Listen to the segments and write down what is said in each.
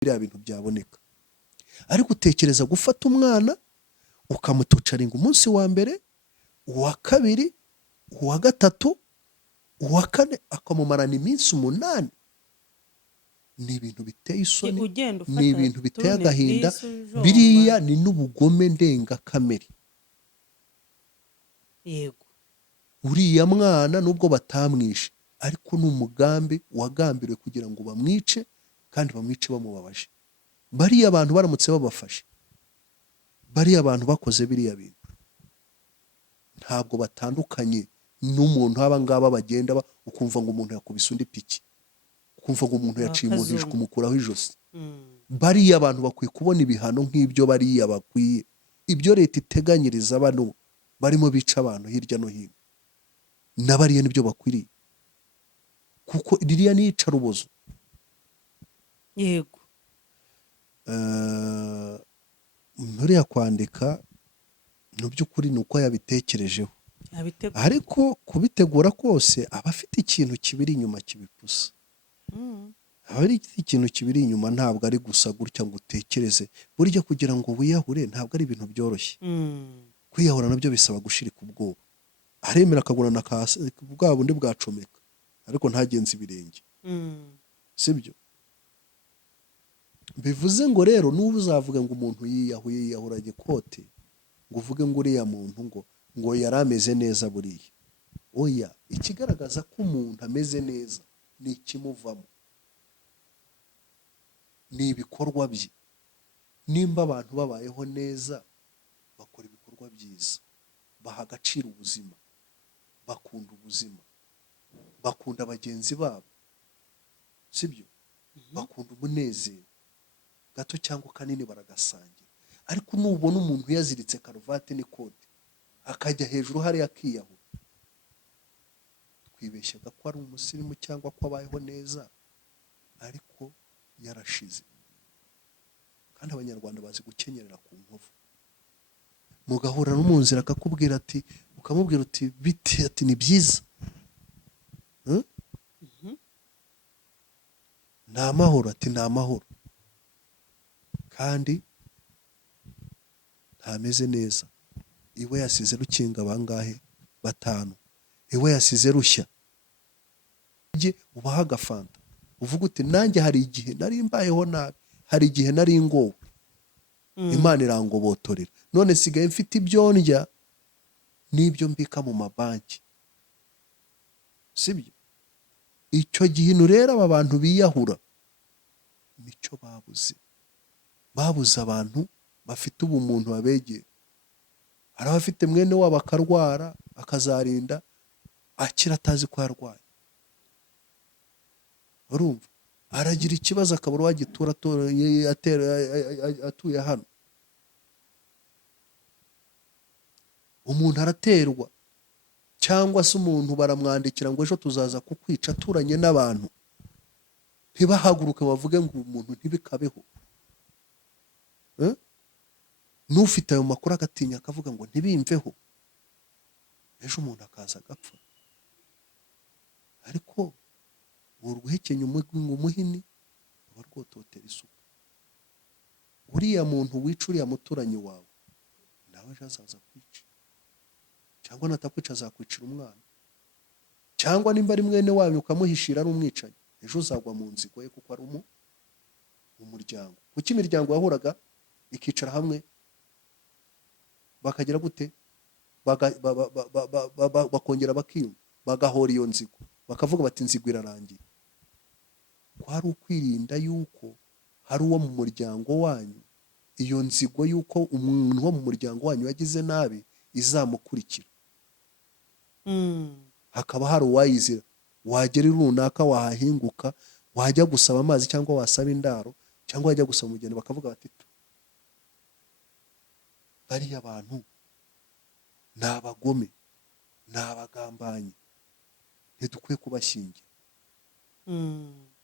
biriya bintu byaboneka. Ariko utekereza gufata umwana ukamutucaringa umunsi wa mbere, uwa kabiri, uwa gatatu, uwa kane, akamumarana iminsi 8. Ni ibintu biteye isoni, ugenda ni ufata ibintu biteye turune agahinda. twisi ujomba. Biriya ni n'ubugome ndengakamere. Yego. Uriya mwana nubwo batamwishe, ariko ni umugambi wagambiriwe kugira ngo bamwice, kandi bamwice bamubabaje. Bariya abantu baramutse babafashe, bariya abantu bakoze biriya bintu, ntabwo batandukanye n'umuntu aba ngaba bagenda ukumva ngo umuntu yakubise undi piki, ukumva ngo umuntu yaciye umuntu Bakazungu. kumukuraho ijosi. Mm. Bariya abantu bakwiye kubona ibihano nk'ibyo bariya bakwiye, ibyo leta iteganyiriza bano barimo bica abantu hirya no hino, na bariya nibyo bakwiriye, kuko ririya ni iyicarubozo. Yego. Nturiya kwandika mu by'ukuri ni uko yabitekerejeho, Abitego. ariko kubitegura kose aba afite ikintu kibiri inyuma kibipusa. Mm. Aba ari ikintu kibiri inyuma, ntabwo ari gusa gutya ngo utekereze. Burya kugira ngo wiyahure ntabwo ari ibintu byoroshye. Mm. Kwiyahura nabyo bisaba gushirika ubwoba. Aremera akagurana bwa bundi bwacomeka, ariko ntagenze ibirenge. Mm. Sibyo? Bivuze ngo rero n'ubu uzavuga ngo umuntu yiyahura gikote, ngo uvuge ngo uriya muntu ngo yari ameze neza buriya. Oya, ikigaragaza ko umuntu ameze neza ni ikimuvamo, ni ibikorwa bye. Nimba abantu babayeho neza, bakora ibikorwa byiza, baha agaciro ubuzima, bakunda ubuzima, bakunda bagenzi babo, sibyo? Bakunda umunezero, gato cyangwa kanini baragasangira. Ariko nubona umuntu yaziritse karuvati n'ikote akajya hejuru hariya akiyahura, twibeshyaga ko ari umusirimu cyangwa ko abayeho neza, ariko yarashize. Kandi abanyarwanda bazi gukenyerera ku nkovu. Mugahura no mu nzira akakubwira ati, ukamubwira uti bite, ati ni byiza, ni amahoro, ati ni amahoro, kandi ntameze neza. Iwe yasize rukinga bangahe? 5. Iwe yasize rushya, ubaha agafanta, uvuga uti nanjye hari igihe nari mbayeho nabi, hari igihe nari ngowe, Imana irangobotorera, none sigaye mfite ibyo ndya n'ibyo mbika mu mabanki. Sibyo? Icyo gihe rero aba bantu biyahura nicyo babuze. Babuze abantu bafite ubumuntu babegera. Hari abafite mwene wabo akarwara, akazarinda akira atazi ko yarwaye. Urumva? Aragira ikibazo akabura wagitura atuye hano. Umuntu araterwa, cyangwa se umuntu baramwandikira ngo ejo tuzaza kukwica, aturanye n'abantu. Ntibahaguruke bavuge ngo umuntu ntibikabeho. N'ufite ayo makuru agatinya akavuga ngo ntibimveho, ejo umuntu akaza agapfa. Ariko uruhekenya umuhini ruba rwototera isuka. Uriya muntu wica uriya muturanyi wawe, nawe ejo azaza kwica, cyangwa natakwica azakwicira umwana, cyangwa nimba ari mwene wanyu ukamuhishira ari umwicanyi, ejo uzagwa mu nzigo ye, kuko ari umuryango. Kuki imiryango yahuraga ikicara hamwe bakagira gute, bakongera bakiyunga, bagahora iyo nzigo, bakavuga bati inzigo irarangiye. Kwari ukwirinda yuko hari uwo mu muryango wanyu, iyo nzigo yuko umuntu wo mu muryango wanyu yagize nabi izamukurikira. Hakaba hari uwayizira, wagera runaka wahahinguka, wajya gusaba amazi cyangwa wasaba indaro, cyangwa wajya gusaba umugeni, bakavuga bati bariya abantu ni abagome, ni abagambanyi, ntidukwiye kubashyingira.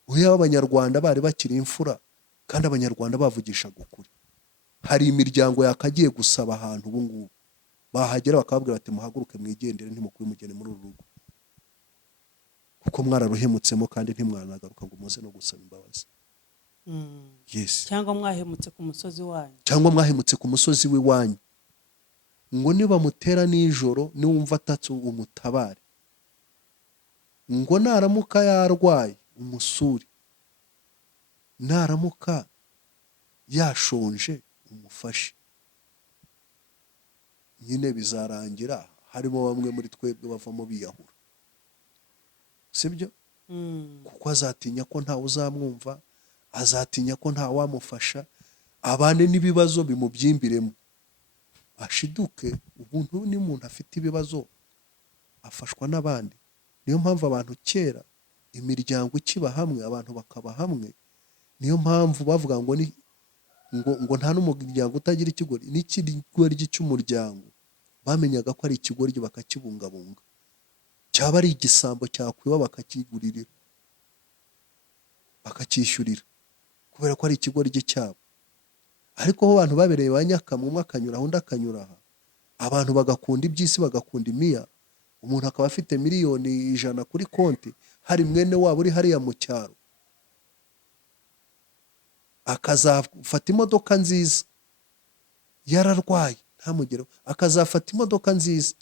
Uyu abanyarwanda bari bakiri imfura, kandi abanyarwanda bavugishaga ukuri. Hari imiryango yakagiye gusaba ahantu ubu ngubu, bahagera bakababwira bati muhaguruke mwigendere, ntimukwiye umugeni muri uru rugo, kuko mwararuhemutsemo kandi ntimwanagaruka ngo muze no gusaba imbabazi. yes, cyangwa mwahemutse ku musozi wanyu. cyangwa mwahemutse ku musozi w'iwanyu, ngo nibamutera nijoro niwumva atatse umutabare, ngo naramuka yarwaye umusure, naramuka yashonje umufashe. Nyine bizarangira harimo bamwe muri twebwe bavamo biyahura, sibyo? Kuko azatinya ko ntawe uzamwumva, azatinya ko nta wamufasha, abane n'ibibazo bimubyimbiremo, ashiduke. Ubuntu n'umuntu afite ibibazo afashwa n'abandi. Niyo mpamvu abantu kera imiryango ikiba hamwe, abantu bakaba hamwe, niyo mpamvu bavuga ngo ngo nta n'umuryango utagira ikigoryi. N'ikigoryi cy'umuryango bamenyaga ko ari ikigoryi bakakibungabunga, cyaba ari igisambo cyakwiba bakakigurira, bakacyishyurira, kubera ko ari ikigoryi cyabo. Ariko aho abantu babereye ba nyakamwe, umwe akanyura undi akanyura aha, abantu bagakunda iby'isi, bagakunda imiya. Umuntu akaba afite miliyoni 100 kuri konti, hari mwene wabo uri hariya mu cyaro akazafata imodoka nziza, yararwaye ntamugereho, akazafata imodoka nziza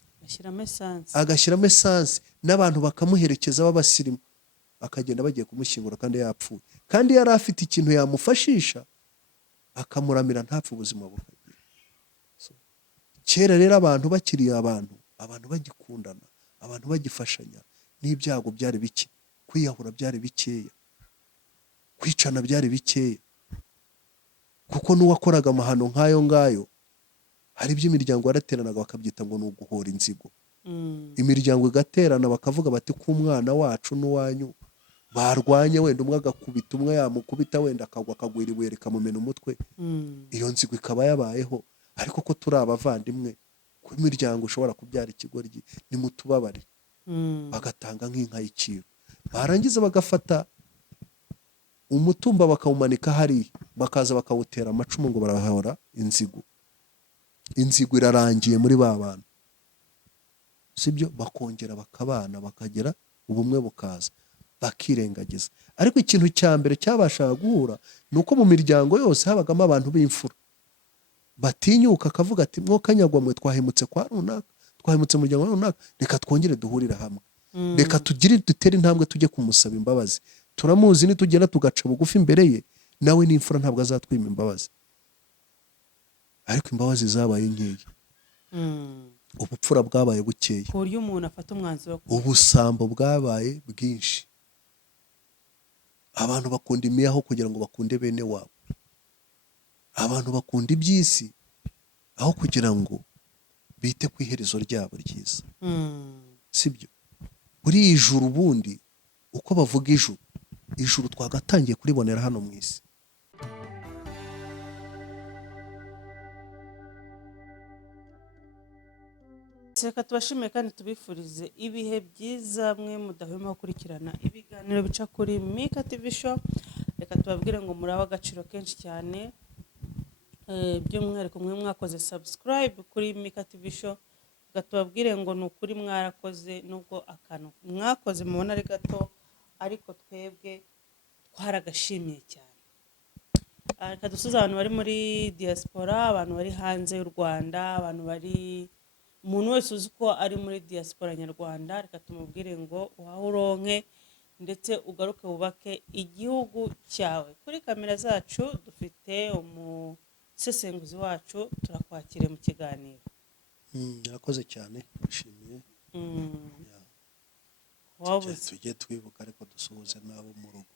agashyiramo esanse, n'abantu bakamuherekeza b'abasirimu, akagenda bagiye kumushyingura kandi yapfuye, kandi yari afite ikintu yamufashisha akamuramira ntapfe, ubuzima bukagira. Kera rero abantu bakiriye abantu bagikundana, abantu bagifashanya, n'ibyago byari bike, kwiyahura byari bikeya, kwicana byari bikeya. Kuko n'uwakoraga amahano nk'ayo ngayo, hari iby'imiryango yarateranaga bakabyita ngo ni uguhora inzigo. Imiryango igaterana bakavuga bati ko umwana wacu n'uwanyu barwanye, wenda umwe agakubita umwe, yamukubita wenda akagwa akagwira ibuye rikamumena umutwe, iyo nzigo ikaba yabayeho. Ariko ko turi abavandimwe, ko imiryango ushobora kubyara ikigoryi, nimutubabare. Bagatanga nk'inka y'iciro, barangiza bagafata umutumba bakawumanika hariya, bakaza bakawutera amacumu ngo barahora inzigo. Inzigo irarangiye muri ba bantu, sibyo? Bakongera bakabana, bakagera ubumwe bukaza, bakirengagiza. Ariko ikintu cya mbere cyabashaga guhura ni uko mu miryango yose habagamo abantu b'imfura, batinyuka akavuga ati mwokanyagwa mwe, twahemutse kwa runaka, twahemutse mu muryango runaka, reka twongere duhurira hamwe, reka dutere intambwe tujye kumusaba imbabazi. Turamuzi, nitugenda tugaca bugufi imbere ye, nawe n'imfura ntabwo azatwima imbabazi. Ariko imbabazi zabaye nkeya, ubupfura bwabaye bukeya, ku buryo umuntu afata umwanzuro, ubusambo bwabaye bwinshi. Abantu bakunda imiyaho kugira ngo bakunde bene wabo, abantu bakunda iby'isi aho kugira ngo bite ku iherezo ryabo ryiza, sibyo? Buri ijuru, ubundi uko bavuga ijuru twagatangiye kuribonera hano mu isi. reka tubashimiye kandi tubifurize ibihe byiza, mwe mudahwema gukurikirana ibiganiro bica kuri Mika TV Show. Reka tubabwire ngo muri agaciro kenshi cyane, by'umwihariko mwe mwakoze subscribe kuri Mika TV Show. Reka tubabwire ngo ni ukuri mwarakoze, nubwo akantu mwakoze mubona ari gato, ariko twebwe twaragashimiye cyane. Reka dusuze abantu bari muri diaspora, abantu bari hanze y'u Rwanda, abantu bari, umuntu wese uzi ko ari muri diaspora nyarwanda, reka tumubwire ngo uhahuronke ndetse ugaruke wubake igihugu cyawe. Kuri kamera zacu dufite umusesenguzi wacu, turakwakire mu kiganiro. Yarakoze cyane, nishimiye. Tujye twibuka ariko dusuhuze n'abo mu rugo.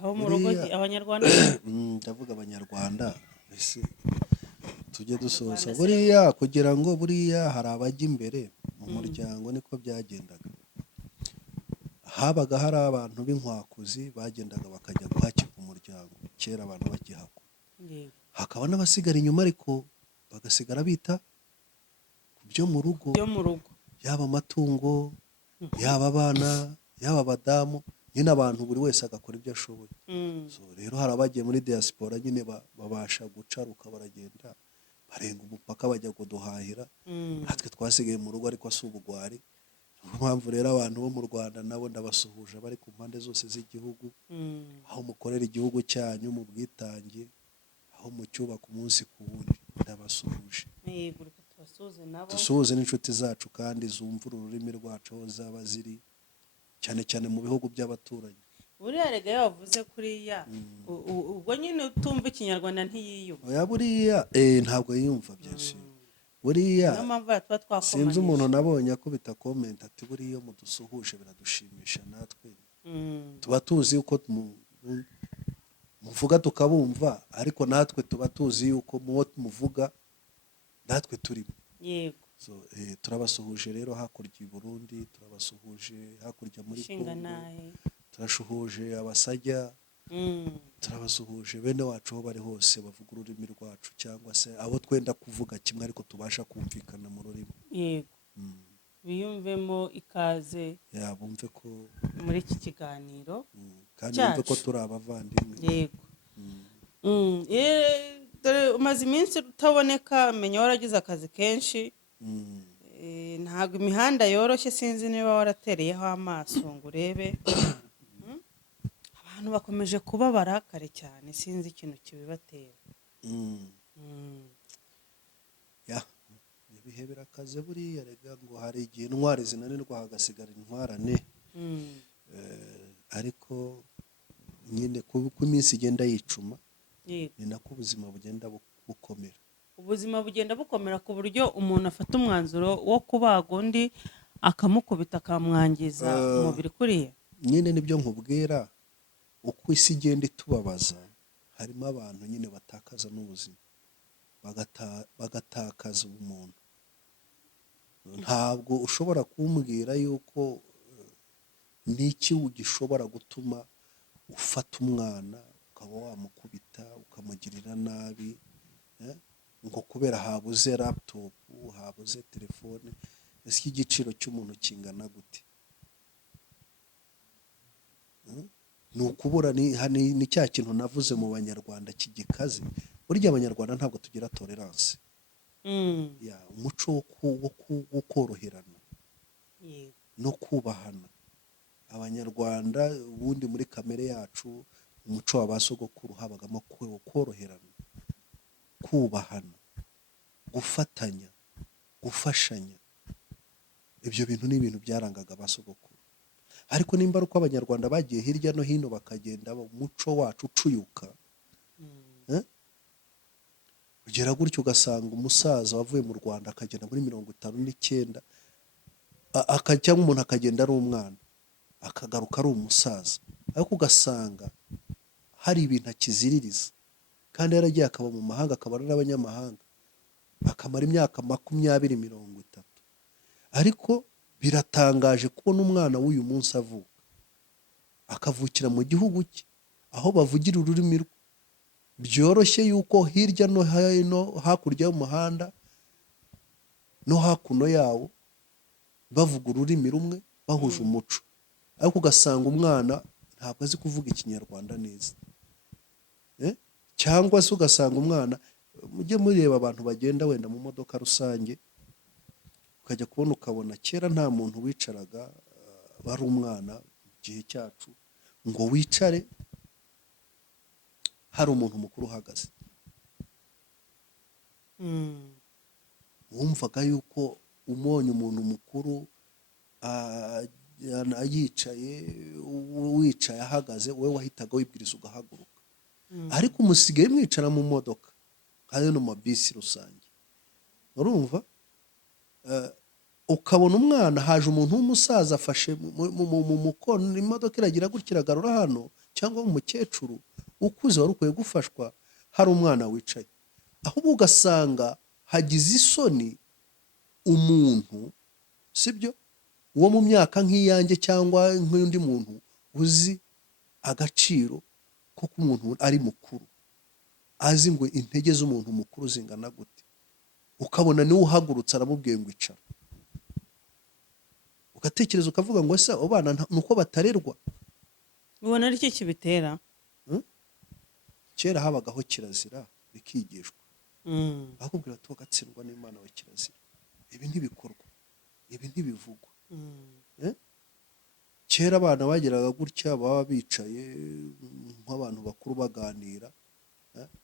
Abo mu rugo abanyarwanda, ndavuga abanyarwanda, ese tujye dusohoza buriya, kugira ngo buriya hari abajya imbere mu muryango, niko byagendaga. Habaga hari abantu b'inkwakuzi bagendaga bakajya guhakirwa umuryango, kera abantu bagihakwa. Hakaba n'abasigara inyuma, ariko bagasigara bita ku byo mu rugo, yaba amatungo, yaba abana, yaba abadamu, nyine abantu buri wese agakora ibyo ashoboye. Rero hari abagiye muri diaspora, nyine babasha gucaruka, baragenda barenga umupaka bajya kuduhahira. Natwe twasigaye mu rugo, ariko si ubugwari, niyo mpamvu rero abantu bo mu Rwanda nabo ndabasuhuje bari ku mpande zose z'igihugu, aho mukorera igihugu cyanyu mu bwitange, aho mucyubaka umunsi ku wundi, ndabasuhuje. yego reka tubasuhuze nabo. Dusuhuze n'inshuti zacu kandi zumva ururimi rwacu aho zaba ziri, cyane cyane mu bihugu by'abaturanyi. buriya rega iyo wavuze kuriya ubwo nyine utumva ikinyarwanda ntiyiyumva. Oya buriya ntabwo yiyumva byinshi. Buriya niyo mpamvu tuba twakomanije. sinzi umuntu nabonye akubita comment ati buriya iyo mudusuhuje biradushimisha, natwe tuba tuzi yuko muvuga tukabumva, ariko natwe tuba tuzi yuko muwo muvuga natwe turimo. yego So, turabasuhuje rero hakurya i Burundi, turabasuhuje hakurya muri nshinga Kongo, nahe. turashuhuje abasajya, turabasuhuje bene wacu aho bari hose bavuga ururimi rwacu, cyangwa se abo twenda kuvuga kimwe ariko tubasha kumvikana mu rurimi. yego biyumvemo ikaze Ya bumve ko muri iki kiganiro kandi bumve ko cyacu. turi abavandimwe. yego dore umaze iminsi utaboneka, menya waragize akazi kenshi. Ntabwo imihanda yoroshye, sinzi niba waratereyeho amaso ngo urebe. Abantu bakomeje kuba barakare cyane, sinzi ikintu kibibatera. Ya ibihe birakaze buriya rega, ngo hari igihe intwari zinanirwa hagasigara intwarane. Ariko nyine kuko iminsi igenda yicuma, yego ni nako ubuzima bugenda bukomera. ubuzima bugenda bukomera ku buryo umuntu afata umwanzuro wo kubaga undi akamukubita akamwangiza umubiri kuriya. Nyine nibyo nkubwira, uko isi igenda itubabaza, harimo abantu nyine batakaza n'ubuzima, bagatakaza ubumuntu. Ntabwo ushobora kumbwira yuko n'iki gishobora gutuma ufata umwana ukaba wamukubita ukamugirira nabi, ngo kubera habuze laptop, habuze telefone. Ese igiciro cy'umuntu kingana gute? Ni ukubura, ni cya kintu navuze mu banyarwanda kigikaze. Burya abanyarwanda ntabwo tugira tolerance, umuco wo koroherana no kubahana. Abanyarwanda ubundi muri kamere yacu, umuco wa ba sogokuru habagamo koroherana, kubahana, gufatanya, gufashanya. Ibyo bintu ni ibintu byarangaga ba sogokuru. Ariko nimba ari uko abanyarwanda bagiye hirya no hino bakagenda umuco wacu ucuyuka, ugera gutyo ugasanga umusaza wavuye mu Rwanda akagenda muri 59, cyangwa umuntu akagenda ari umwana akagaruka ari umusaza, ariko ugasanga hari ibintu akiziririza, kandi yaragiye akaba mu mahanga, akabana n'abanyamahanga, akamara imyaka 20, 30. Ariko biratangaje kubona umwana w'uyu munsi avuka akavukira mu gihugu cye aho bavugira ururimi rwe. Byoroshye yuko hirya no hino, hakurya y'umuhanda no hakuno yawo, bavuga ururimi rumwe, bahuje umuco, ariko ugasanga umwana ntabwo azi kuvuga ikinyarwanda neza. Cyangwa se ugasanga umwana, mujye mureba abantu bagenda wenda mu modoka rusange, ukajya kubona ukabona kera nta muntu wicaraga bari umwana mu gihe cyacu ngo wicare hari umuntu mukuru uhagaze. Wumvaga yuko umonye umuntu mukuru yicaye, wicaye ahagaze, wowe wahitaga wibwiriza ugahaguruka. Ariko umusigaye mwicara mu modoka kandi no mu mabisi rusange, urumva, ukabona umwana haje umuntu w'umusaza afashe mu mukono, imodoka iragira gutya iragarura hano, cyangwa umukecuru ukuze wari ukwiye gufashwa, hari umwana wicaye. Ahubwo ugasanga hagize isoni umuntu, sibyo, uwo mu myaka nk'iyanjye cyangwa nk'undi muntu uzi agaciro ko umuntu ari mukuru, azi ngo intege z'umuntu mukuru zingana gute, ukabona niwe uhagurutse aramubwiye ngo icara. Ugatekereza ukavuga ngo ese abana nuko batarerwa? ubona ari cyo kibitera. Kera habagaho kirazira bikigishwa, bakubwira ati wagatsindwa n'Imana wa kirazira, ibi ntibikorwa, ibi ntibivugwa, Eh? Kera abana bageraga gutya baba bicaye nk'abantu bakuru baganira.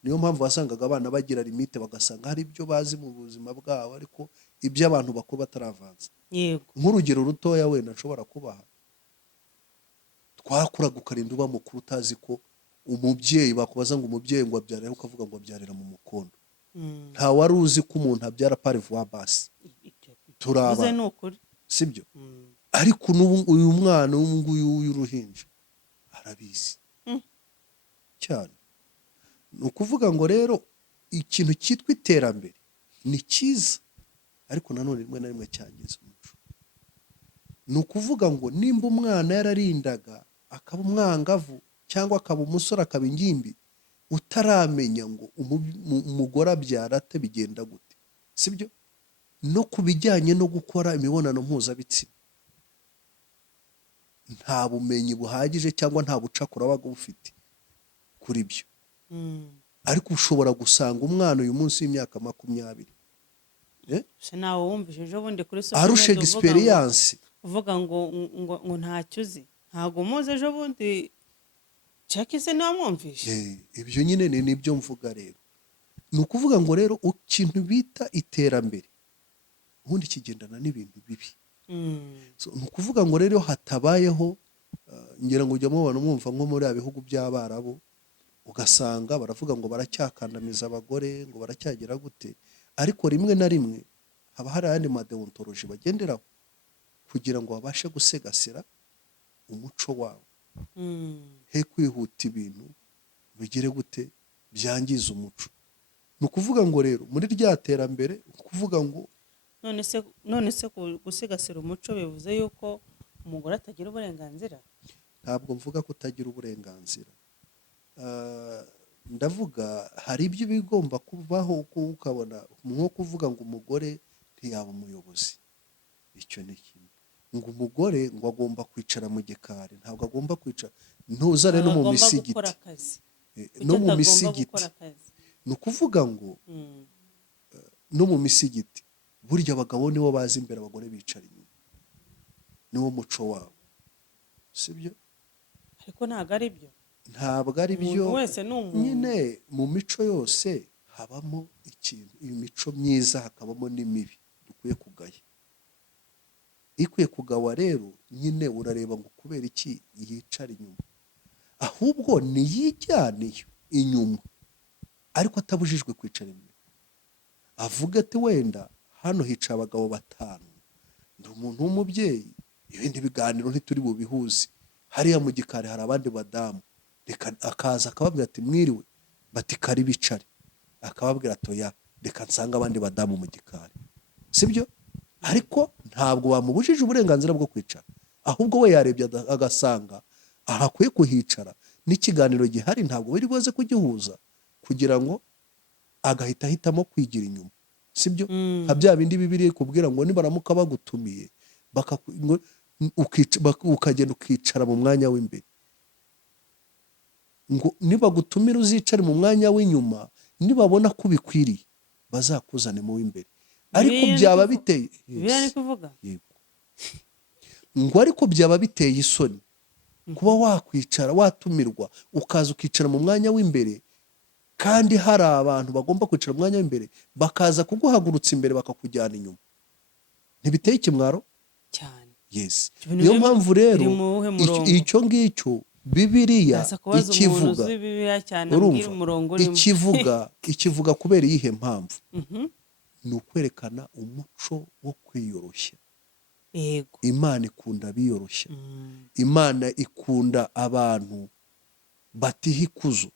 Niyo mpamvu wasangaga abana bagira limite bagasanga hari ibyo bazi mu buzima bwabo ariko ibyo abantu bakuru bataravanze. yego Nk'urugero rutoya wenda nshobora kubaha, twakuraga ukarinda uba mukuru utazi ko umubyeyi bakubaza ngo umubyeyi ngo abyarira ukavuga ngo abyarira mu mukondo. Nta wari uzi ko umuntu abyara par voie basse. Turi uze abana ni ukuri sibyo, ariko uyu mwana w'uyu w'uruhinja arabizi cyane. Ni ukuvuga ngo rero ikintu cyitwa iterambere ni cyiza ariko nanone rimwe na rimwe cyangiza umuco. Ni ukuvuga ngo nimba umwana yararindaga akaba umwangavu cyangwa akaba umusore akaba ingimbi, utaramenya ngo umugore abyara ate bigenda gute, sibyo? No ku bijyanye no gukora imibonano mpuzabitsina nta bumenyi buhagije cyangwa nta bucakura wabaga bufite kuri byo. Ariko ushobora gusanga umwana uyu munsi w'imyaka 20 se nawe wumvise ejo bundi kuri social arusha media experience. uvuga ngo ntacyo uzi, ntabwo muzi ejo bundi Jackie se niba mwumvishe. Ibyo nyine ni nibyo mvuga rero. Ni ukuvuga ngo rero ikintu bita iterambere ubundi kigendana n'ibintu bibi. Ni ukuvuga ngo rero hatabayeho ngira ngo ujya mubona mwumva nko muri bihugu by'Abarabu ugasanga baravuga ngo baracyakandamiza abagore ngo baracyagira gute, ariko rimwe na rimwe haba hari ayandi madeontoloji bagenderaho kugira ngo babashe gusegasira umuco wabo. He kwihuta ibintu bigire gute byangiza umuco. Ni ukuvuga ngo rero muri rya terambere ukuvuga ngo none se gusigasira umuco bivuze yuko umugore atagira uburenganzira? Ntabwo mvuga ko utagira uburenganzira. Ndavuga hari ibyo bigomba kubaho ukabona nko kuvuga ngo umugore ntiyaba umuyobozi. Icyo ni kimwe. Ngo umugore ngo agomba kwicara mu gikari, ntabwo agomba kwicara ntuzare no mu misigiti. No mu misigiti. Ni ukuvuga ngo no mu misigiti burya abagabo nibo bazi imbere abagore bicara inyuma. Niwo muco wabo. Sibyo? Ariko ntabwo ari byo. Ntabwo ari byo. Umuntu wese ni umuntu. Nyine mu mico yose habamo ikintu, imico myiza hakabamo n'imibi dukwiye kugaya. Ikwiye kugawa rero nyine urareba ngo kubera iki yicara inyuma, ahubwo niyijyane inyuma ariko atabujijwe kwicara imbere. Avuga ati wenda hano hica abagabo 5, ndi umuntu w'umubyeyi, ibindi biganiro ntituri bubihuze, hariya mu gikari hari abandi badamu, reka akaza akababwira ati mwiriwe, bati kari bicare, akababwira atoya reka nsanga abandi badamu mu gikari. Sibyo? Ariko ntabwo bamubujije uburenganzira bwo kwicara, ahubwo we yarebye agasanga ahakwiye kuhicara n'ikiganiro gihari ntabwo biri buze kugihuza kugira ngo agahita ahitamo kwigira inyuma. Sibyo? Bya bindi Bibiliya ikubwira ngo nibaramuka bagutumiye ukagenda ukicara mu mwanya w'imbere, ngo nibagutumira uzicare mu mwanya w'inyuma, nibabona ko bikwiriye bazakuzane mu w'imbere. Ariko byaba biteye ngo ariko byaba biteye isoni kuba wakwicara watumirwa ukaza ukicara mu mwanya w'imbere kandi hari abantu bagomba kwicara mu mwanya w'imbere bakaza kuguhagurutsa imbere bakakujyana inyuma. Ntibiteye ikimwaro cyane? Yes. Niyo mpamvu rero icyo ngicyo Bibiliya ikivuga, ikivuga kubera iyihe mpamvu? Ni ukwerekana umuco wo kwiyoroshya. Yego. Imana ikunda biyoroshya. Imana ikunda abantu batiha ikuzo,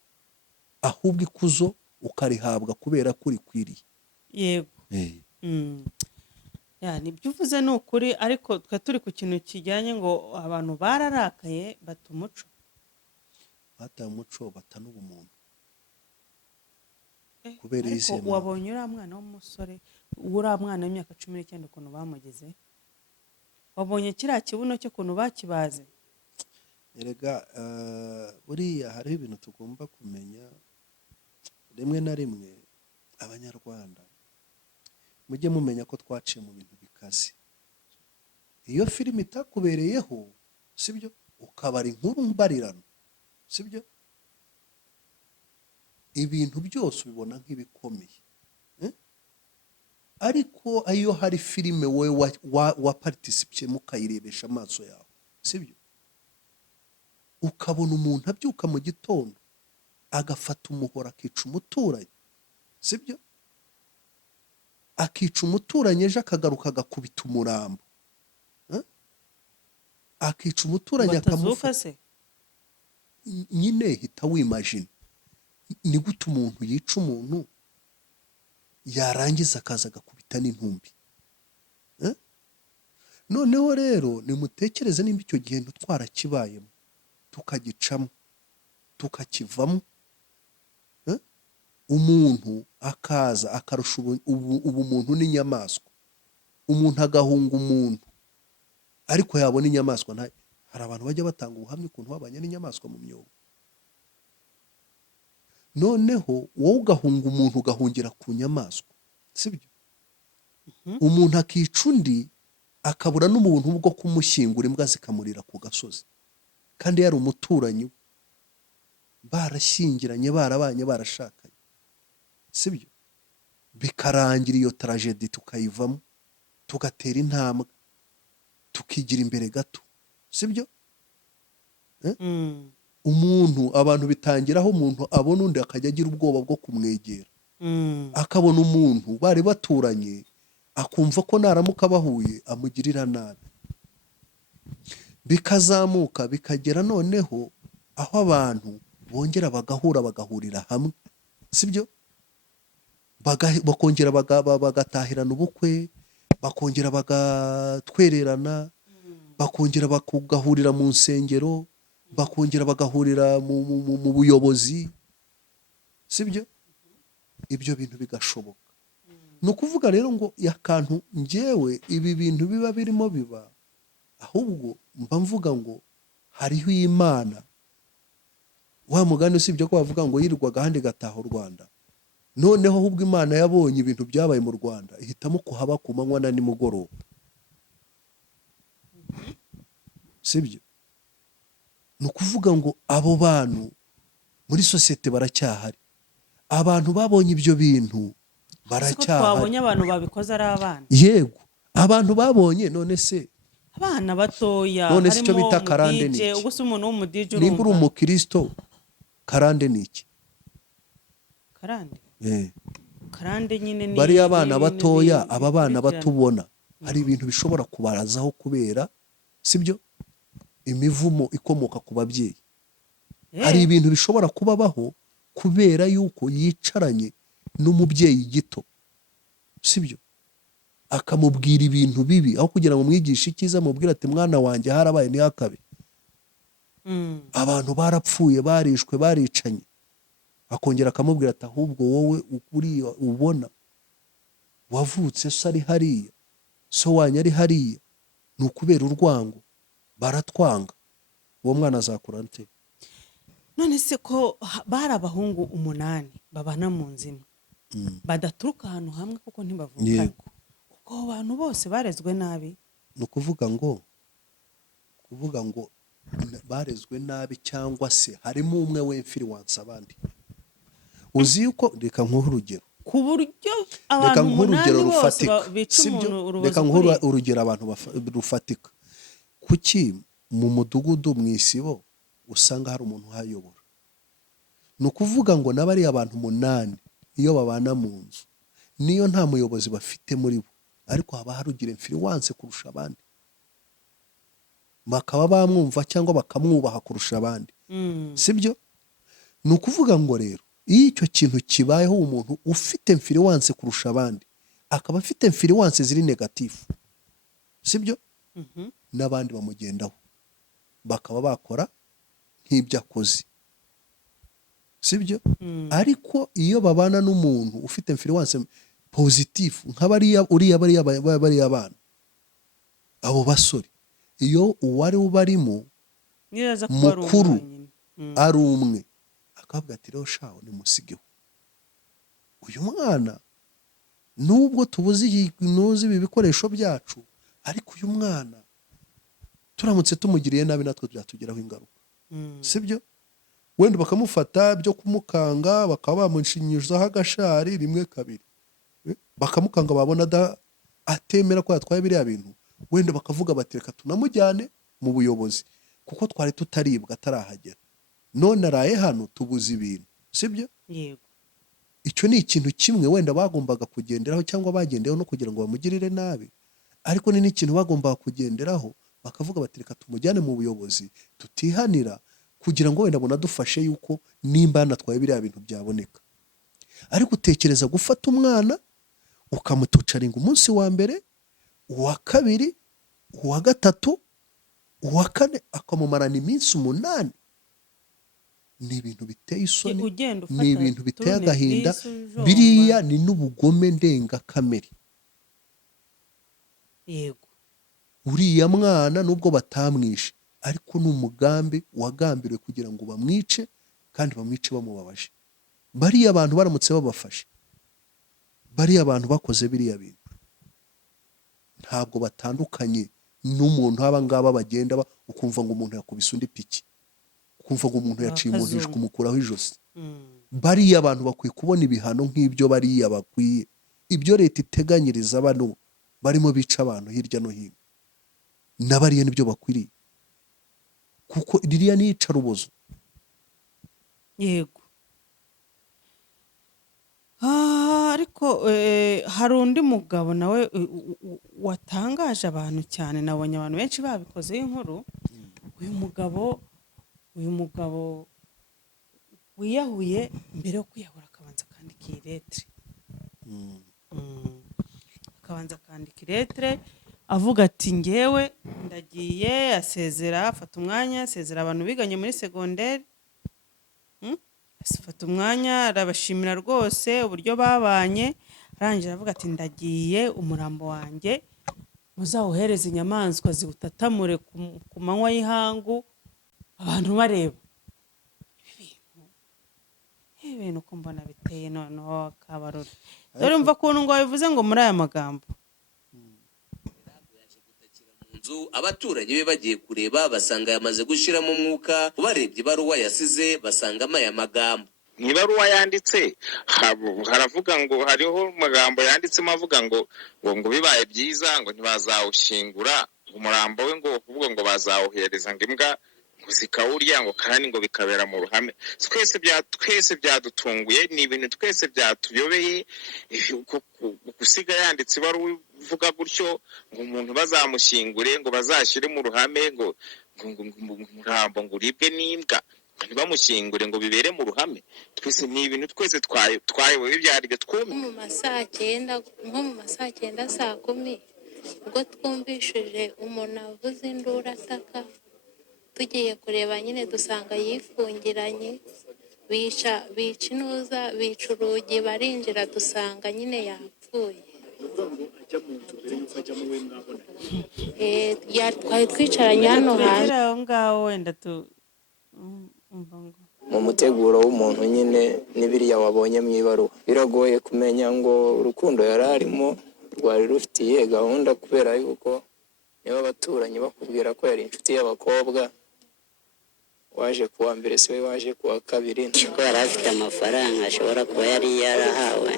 ahubwo ikuzo ukarihabwa kubera ko urikwiriye. Yego. Nibyo uvuze ni ukuri, ariko twe turi ku kintu kijyanye ngo abantu bararakaye bata umuco. Bata umuco bata n'ubumuntu. Kubera izi ariko wabonye uriya mwana w'umusore, uriya mwana w'imyaka 19 ukuntu bamugeze? Wabonye kiriya kibuno cyo ukuntu bakibaze? Erega buriya hariho ibintu tugomba kumenya. Rimwe na rimwe Abanyarwanda mujye mumenya ko twaciye mu bintu bikaze. iyo filime itakubereyeho, sibyo, ukabara inkuru mbarirano, sibyo, ibintu byose ubibona nk'ibikomeye. Eh? Ariko iyo hari filime wowe waparticipiyemo ukayirebesha amaso yawe, sibyo, ukabona umuntu abyuka mu gitondo agafata umuhoro akica umuturanyi, sibyo, akica umuturanyi ejo akagaruka agakubita umurambo, eh? akica umuturanyi batazuka akamufata. se Nyine hita wimajina ni gute umuntu yica umuntu yarangiza akaza agakubita n'intumbi. Eh? Noneho rero nimutekereze nimba icyo gihe twarakibayemo tukagicamo tukakivamo, eh? umuntu akaza akarusha ubumuntu n'inyamaswa, umuntu agahunga umuntu ariko yabona inyamaswa hari abantu bajya batanga ubuhamya ukuntu babanye n'inyamaswa mu myobo. Noneho wowe ugahunga umuntu ugahungira ku nyamaswa, sibyo, umuntu akica undi akabura n'umuntu bwo kumushyingura, imbwa zikamurira ku gasozi kandi yari umuturanyi we, barashyingiranye, barabanye, barashakanye, sibyo, bikarangira iyo tragedy tukayivamo tugatera intambwe tukigira imbere gato, sibyo. Umuntu abantu bitangiraho umuntu abona undi akajya agira ubwoba bwo kumwegera, akabona umuntu bari baturanye akumva ko naramuka bahuye amugirira nabi, bikazamuka bikagera noneho aho abantu bongera bagahura bagahurira hamwe, sibyo, bakongera bagatahirana ubukwe, bakongera bagatwererana, bakongera bagahurira mu nsengero, bakongera bagahurira mu buyobozi, sibyo, ibyo bintu bigashoboka. Ni ukuvuga rero ngo akantu njyewe ibi bintu biba birimo biba, ahubwo mba mvuga ngo hariho Imana. Wa mugani usibye ko bavuga ngo yirirwaga ahandi gataha u Rwanda, noneho ahubwo Imana yabonye ibintu byabaye mu Rwanda ihitamo kuhaba ku manywa na nimugoroba, sibyo. Ni ukuvuga ngo abo bantu muri sosiyete baracyahari, abantu babonye ibyo bintu baracyahari. twabonye abantu babikoze ari abana, yego, abantu babonye, none se abana batoya, none se icyo bita karande ni iki? ubwo se umuntu w'umudije nimba uri urumva umukristo, karande ni iki? karande Eh. karande nyine ni bariya abana ibintu batoya, aba bana bikurikirana. batubona hari ibintu bishobora kubarazaho kubera, sibyo, imivumo ikomoka ku babyeyi. Hari ibintu bishobora kubabaho kubera yuko yicaranye n'umubyeyi gito, sibyo, akamubwira ibintu bibi, aho kugira ngo mwigishe icyiza mubwira ati mwana wanjye harabaye ntihakabe. Abantu barapfuye, barishwe, baricanye, akongera akamubwira ati ahubwo wowe uriya ubona wavutse so ari hariya, so wanyu ari hariya, ni ukubera urwango, baratwanga, uwo mwana azakura nte? none se ko bari abahungu 8 babana mu nzu imwe, badaturuka ahantu hamwe kuko ntibavukanye, Yego. ubwo abo bantu bose barezwe nabi? Ni ukuvuga ngo barezwe nabi, cyangwa se harimo umwe w'influence abandi. Uzi yuko, reka nkuhe urugero, ku buryo reka abantu nkuhe 8 urugero bose rufatika, bica sibyo, umuntu urubozo reka nkuhe urugero abantu rufatika. Kuki mu mudugudu mu isibo usanga hari umuntu uhayobora? Ni ukuvuga ngo n'abariya abantu 8 iyo babana mu nzu, niyo nta muyobozi bafite muri bo, ariko haba harugira influence kurusha abandi, bakaba bamwumva cyangwa bakamwubaha kurusha abandi, sibyo. Ni ukuvuga ngo rero iyo icyo kintu kibayeho, umuntu ufite influence kurusha abandi akaba afite influence ziri negatifu, sibyo, n'abandi bamugendaho bakaba bakora nk'ibyo akoze, sibyo. Ariko iyo babana n'umuntu ufite influence positive bariya bana, abo basore, iyo uwari ubarimo mukuru ari umwe, akavuga ati rero shaho nimusigeho uyu mwana, nubwo tubuze ibi bikoresho byacu, ariko uyu mwana turamutse tumugiriye nabi natwe byatugiraho ingaruka, sibyo? Wenda bakamufata byo kumukanga, bakaba bamushinyizaho agashari rimwe kabiri, bakamukanga, babona atemera ko yatwaye biriya bintu, wenda bakavuga bati reka tunamujyane mu buyobozi kuko twari tutaribwa atarahagera, none araye hano tubuze ibintu, sibyo? yego Icyo ni ikintu kimwe wenda bagombaga kugenderaho cyangwa bagendeyeho no kugira ngo bamugirire nabi, ariko ni n'ikintu bagombaga kugenderaho bakavuga bati reka tumujyane mu buyobozi tutihanira, kugira ngo wenda bunadufashe yuko nimba yanatwaye biriya bintu byaboneka. Ariko utekereza gufata umwana ukamutucaringa umunsi wa mbere, uwa kabiri, uwa gatatu, uwa kane, akamumarana iminsi 8. Ni ibintu biteye isoni, ugenda ufata ni ibintu biteye agahinda, turunevisi biriya ni n'ubugome ndengakamere. yego Uriya mwana nubwo batamwishe, ariko ni umugambi wagambiriwe kugira ngo bamwice, kandi bamwice bamubabaje. Bariya abantu baramutse babafashe, bariya abantu bakoze biriya bintu, ntabwo batandukanye n'umuntu aba ngaba bagenda ukumva ngo umuntu yakubise undi piki, ukumva ngo umuntu yaciye umuntu Akazungu. kumukuraho ijosi. Bariya abantu bakwiye kubona ibihano nk'ibyo bariya bakwiye, ibyo leta iteganyiriza bano barimo bica abantu hirya no hino, na bariya nibyo bakwiriye, kuko ririya ni iyicarubozo. yego ariko hari undi mugabo nawe watangaje abantu cyane, nabonye abantu benshi babikozeho inkuru. uyu mugabo wiyahuye, mbere yo kwiyahura akabanza akandika iyi letire, akabanza akandika iletire avuga ati ngewe ndagiye, asezera, afata umwanya asezera abantu biganye muri segonderi, afata umwanya arabashimira rwose uburyo babanye, arangije aravuga ati ndagiye, umurambo wanjye muzawuhereze inyamaswa ziwutatamure ku manywa y'ihangu abantu bareba. Ibi bintu ko mbona biteye noneho akabarore. Dore umva ukuntu ngo bivuze ngo muri aya magambo: nzu abaturanyi be bagiye kureba basanga yamaze gushiramo umwuka, ubarebye ibaruwa yasize basangamo aya magambo. Mu ibaruwa yanditse haravuga ngo, hariho amagambo yanditsemo avuga ngo bibaye byiza ngo ntibazawushingura umurambo we, ngo kuvuga ngo bazawuhereza ngo imbwa ngo zikawurya, ngo kandi ngo bikabera mu ruhame. Twese byadutunguye, ni ibintu twese byatuyobeye. Gusiga yanditse ibaruwa ivuga gutyo ngo umuntu bazamushingure, ngo bazashyire mu ruhame, ngo umurambo ngo uribwe n'imbwa, ntibamushyingure ngo bibere mu ruhame. Twese ni ibintu twese twayoboye ibyaryo twumva. nko mu masaa 9 saa 10 ubwo twumvishije umuntu avuze induru ataka, tugiye kureba nyine dusanga yifungiranye, bica urugi barinjira dusanga nyine yapfuye. Twari twicaranye hano hanze. aho ngaho wenda mu muteguro w'umuntu nyine n'ibiriya wabonye mu ibaruwa, biragoye kumenya ngo urukundo yari arimo rwari rufitiye gahunda, kubera yuko niba abaturanyi bakubwira ko yari inshuti y'abakobwa, waje kuwa mbere se we waje kuwa kabiri, ko yari afite amafaranga ashobora kuba yari yarahawe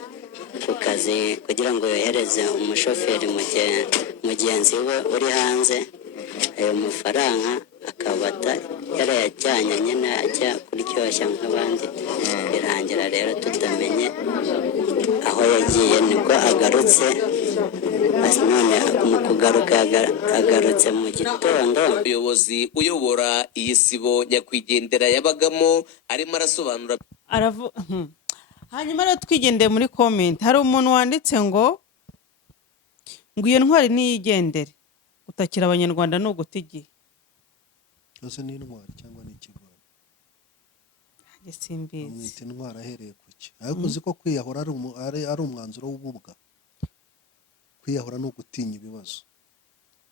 ku kazi kugira ngo yohereze umushoferi mugenzi we uri hanze, ayo mafaranga akaba yarayajyanye nyine ajya kuryoshya nk'abandi. Birangira rero tutamenye aho yagiye, nibwo agarutse. None mu kugaruka agarutse mu gitondo. Umuyobozi uyobora iyi sibo nyakwigendera yabagamo arimo arasobanura. Hanyuma rero twigendeye muri comment, hari umuntu wanditse ngo iyo ntwari niyigendere, gutakira abanyarwanda ni uguta igihe. Ese ni intwari cyangwa ni ikigwari? Nanjye simbizi. Amwita intwari ahereye ku ki? Ariko uzi ko kwiyahura ari umwanzuro w'ububwa. Kwiyahura ni ugutinya ibibazo.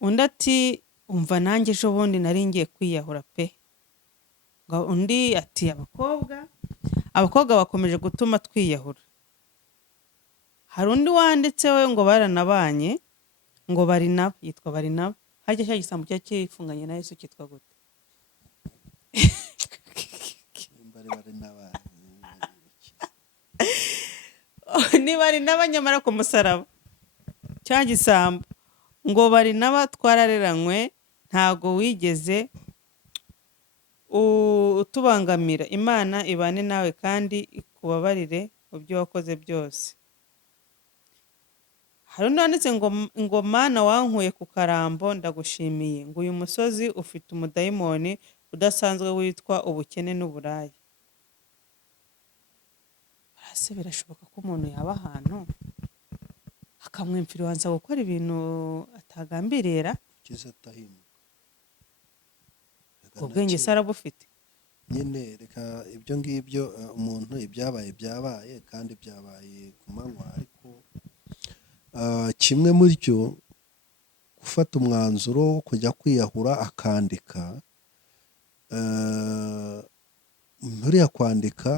Undi ati umva nanjye ejo bundi nari ngiye kwiyahura pe. Undi ati abakobwa bakomeje gutuma twiyahura. Hari undi wanditse we ngo baranabanye, ngo Barinaba, yitwa Barinaba, harya cya gisambo cyari kifunganye na Yesu cyitwa gute? nimba bari n'abana Niba ari n'abanyamara ku musaraba cya gisambo ngo bari n'aba twarareranywe ntago wigeze utubangamira, Imana ibane nawe kandi ikubabarire mu byo wakoze byose. Hari undi wanditse ngo Mana wankuye ku karambo ndagushimiye, ngo uyu musozi ufite umudayimoni udasanzwe witwa ubukene n'uburaya. Ese birashoboka ko umuntu yaba ahantu akamwimfiriwanza gukora ibintu atagambirira? kiza atahimuka Ubwenge se arabufite? nyine reka ibyo ngibyo umuntu ibyabaye byabaye kandi byabaye ku manywa ariko kimwe muri cyo gufata umwanzuro wo kujya kwiyahura akandika nturiya kwandika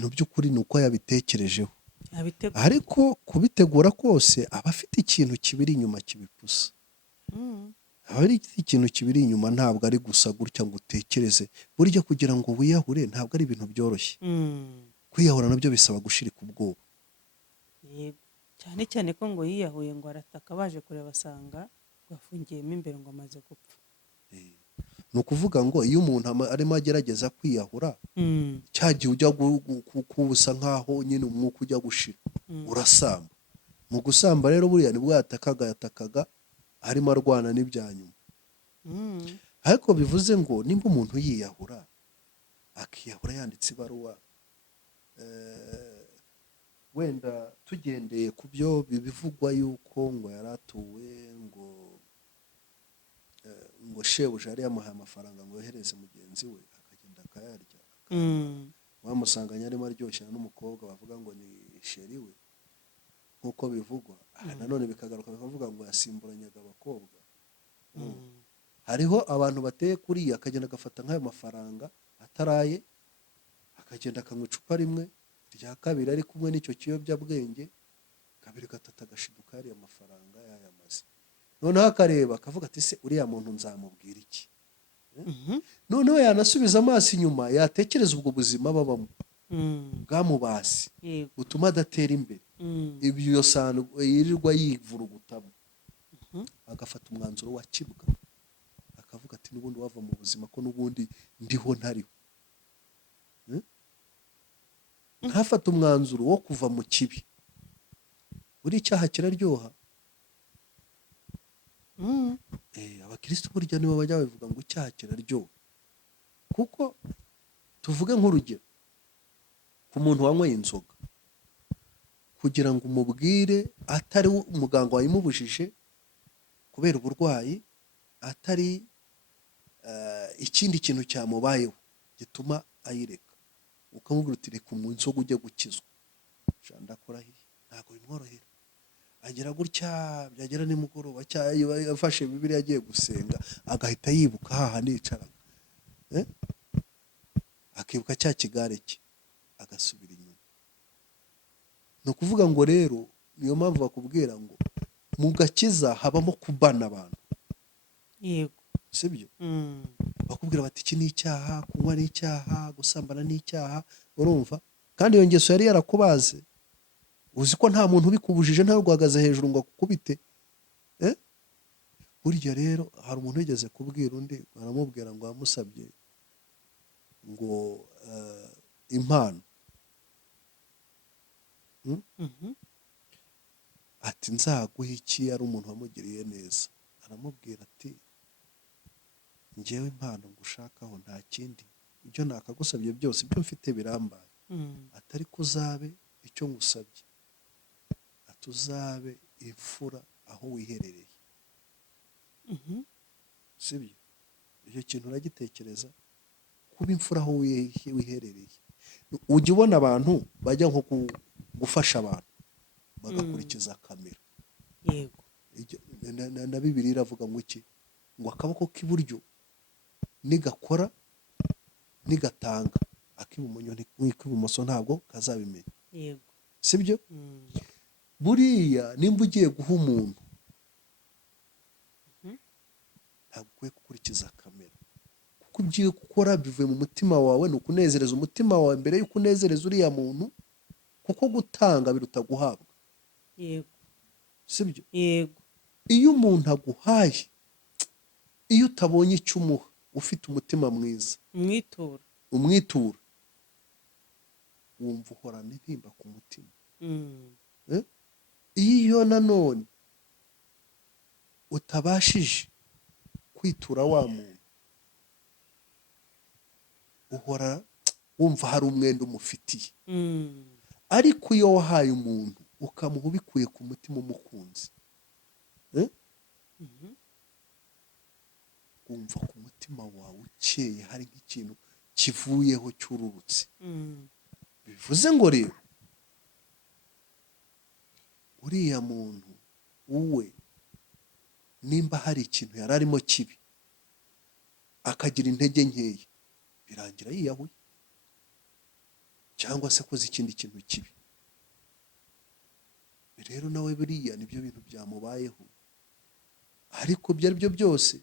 mu by'ukuri ni uko yabitekerejeho ariko kubitegura kose aba afite ikintu kibiri inyuma kibipusa. Aba ari ikintu kibiri inyuma, ntabwo ari gusa gutya ngo utekereze. Burya kugira ngo wiyahure ntabwo ari ibintu byoroshye. Kwiyahura nabyo bisaba gushirika ubwoba. Yego, cyane cyane ko ngo yiyahuye ngo arataka, baje kureba basanga bafungiyemo imbere ngo amaze gupfa. Ni ukuvuga ngo iyo umuntu arimo agerageza kwiyahura cya gihe ujya kubusa nk'aho nyine umwuka ujya gushira urasamba. Mu gusamba rero buriya nibwo yatakaga arimo arwana n'ibya nyuma. Ariko bivuze ngo nimba umuntu yiyahura akiyahura yanditse ibaruwa, wenda tugendeye ku byo bivugwa yuko ngo yaratuwe ngo shebuja yari yamuhaye amafaranga ngo yohereze mugenzi we akagenda akayarya, wamusanganye arimo aryoshya n'umukobwa bavuga ngo ni sheri we nk'uko bivugwa. Nanone bikagaruka bikavuga ngo yasimburanyaga abakobwa. Hariho abantu bateye kuriya akagenda agafata nk'ayo mafaranga ataraye akagenda akanywa icupa rimwe rya kabiri ari kumwe n'icyo kiyobyabwenge, kabiri gatatu agashiduka yariya mafaranga yayamaze. Noneho akareba akavuga ati se uriya muntu nzamubwira iki? Noneho yanasubiza amaso inyuma yatekereza ubwo buzima babamo bwamubasi butuma adatera imbere, ibyo sano yirirwa yivurugutamo, agafata umwanzuro wa kibwa akavuga ati n'ubundi wava mu buzima ko n'ubundi ndiho ntariho. Ntafata umwanzuro wo kuva mu kibi. Buri icyaha kiraryoha. Abakristo burya nibo bajya bavuga ngo icyaha kiraryoha, kuko tuvuge nk'urugero ku muntu wanyweye inzoga, kugira ngo umubwire atari umuganga wayimubujije kubera uburwayi, atari ikindi kintu cyamubayeho gituma ayireka, ukamubwira uti reka mu nzoga ujye gukizwa, ndakora ntabwo bimworohera. Agira gutya byagera nimugoroba afashe Bibiliya agiye gusenga agahita yibuka hahandi yicaraga, akibuka cya kigare cye agasubira inyuma. Ni ukuvuga ngo rero niyo mpamvu bakubwira ngo mu gakiza habamo kubana abantu. Yego, sibyo? Bakubwira bati iki ni icyaha, kunywa ni icyaha, gusambana ni icyaha, urumva? Kandi iyo ngeso yari yarakubaze, uzi ko nta muntu ubikubujije, nta rwagaze hejuru ngo akukubite. Burya rero hari umuntu wigeze kubwira undi, aramubwira ngo yamusabye ngo impano, ati nzaguha iki? Ari umuntu wamugiriye neza. Aramubwira ati njyewe impano ngushakaho nta kindi, ibyo nakagusabye byose ibyo mfite birambaye, atari kuzabe icyo ngusabye, tuzabe imfura aho wiherereye. Sibyo? Icyo kintu uragitekereza, kuba imfura aho wiherereye. Ujya ubona abantu bajya nko gufasha abantu bagakurikiza kamera. Yego. Na Bibiliya iravuga ngo iki? Ngo akaboko k'iburyo nigakora nigatanga, ak'ibumoso ntabwo kazabimenya. Yego. Sibyo? Buriya nimba ugiye guha umuntu ntabwo ukwiye gukurikiza kamera, kuko ibyo gukora bivuye mu mutima wawe, ni ukunezereza umutima wawe mbere y'uko unezereza uriya muntu, kuko gutanga biruta guhabwa, yego sibyo? yego Iyo umuntu aguhaye, iyo utabonye icyo umuha ufite umutima mwiza umwitura. umwitura, wumva uhorana intimba ku mutima. Eh? Iyo nanone utabashije kwitura wa muntu, uhora wumva hari umwenda umufitiye. Ariko iyo wahaye umuntu ukamuha ubikuye ku mutima umukunzi, wumva ku mutima wawe ukeye, hari nk'ikintu kivuyeho cyururutse. Bivuze ngo rero uriya muntu uwe, nimba hari ikintu yari arimo kibi akagira intege nkeya, birangira yiyahuye cyangwa se akoze ikindi kintu kibi. Rero nawe buriya nibyo bintu byamubayeho, ariko ibyo ari byo byose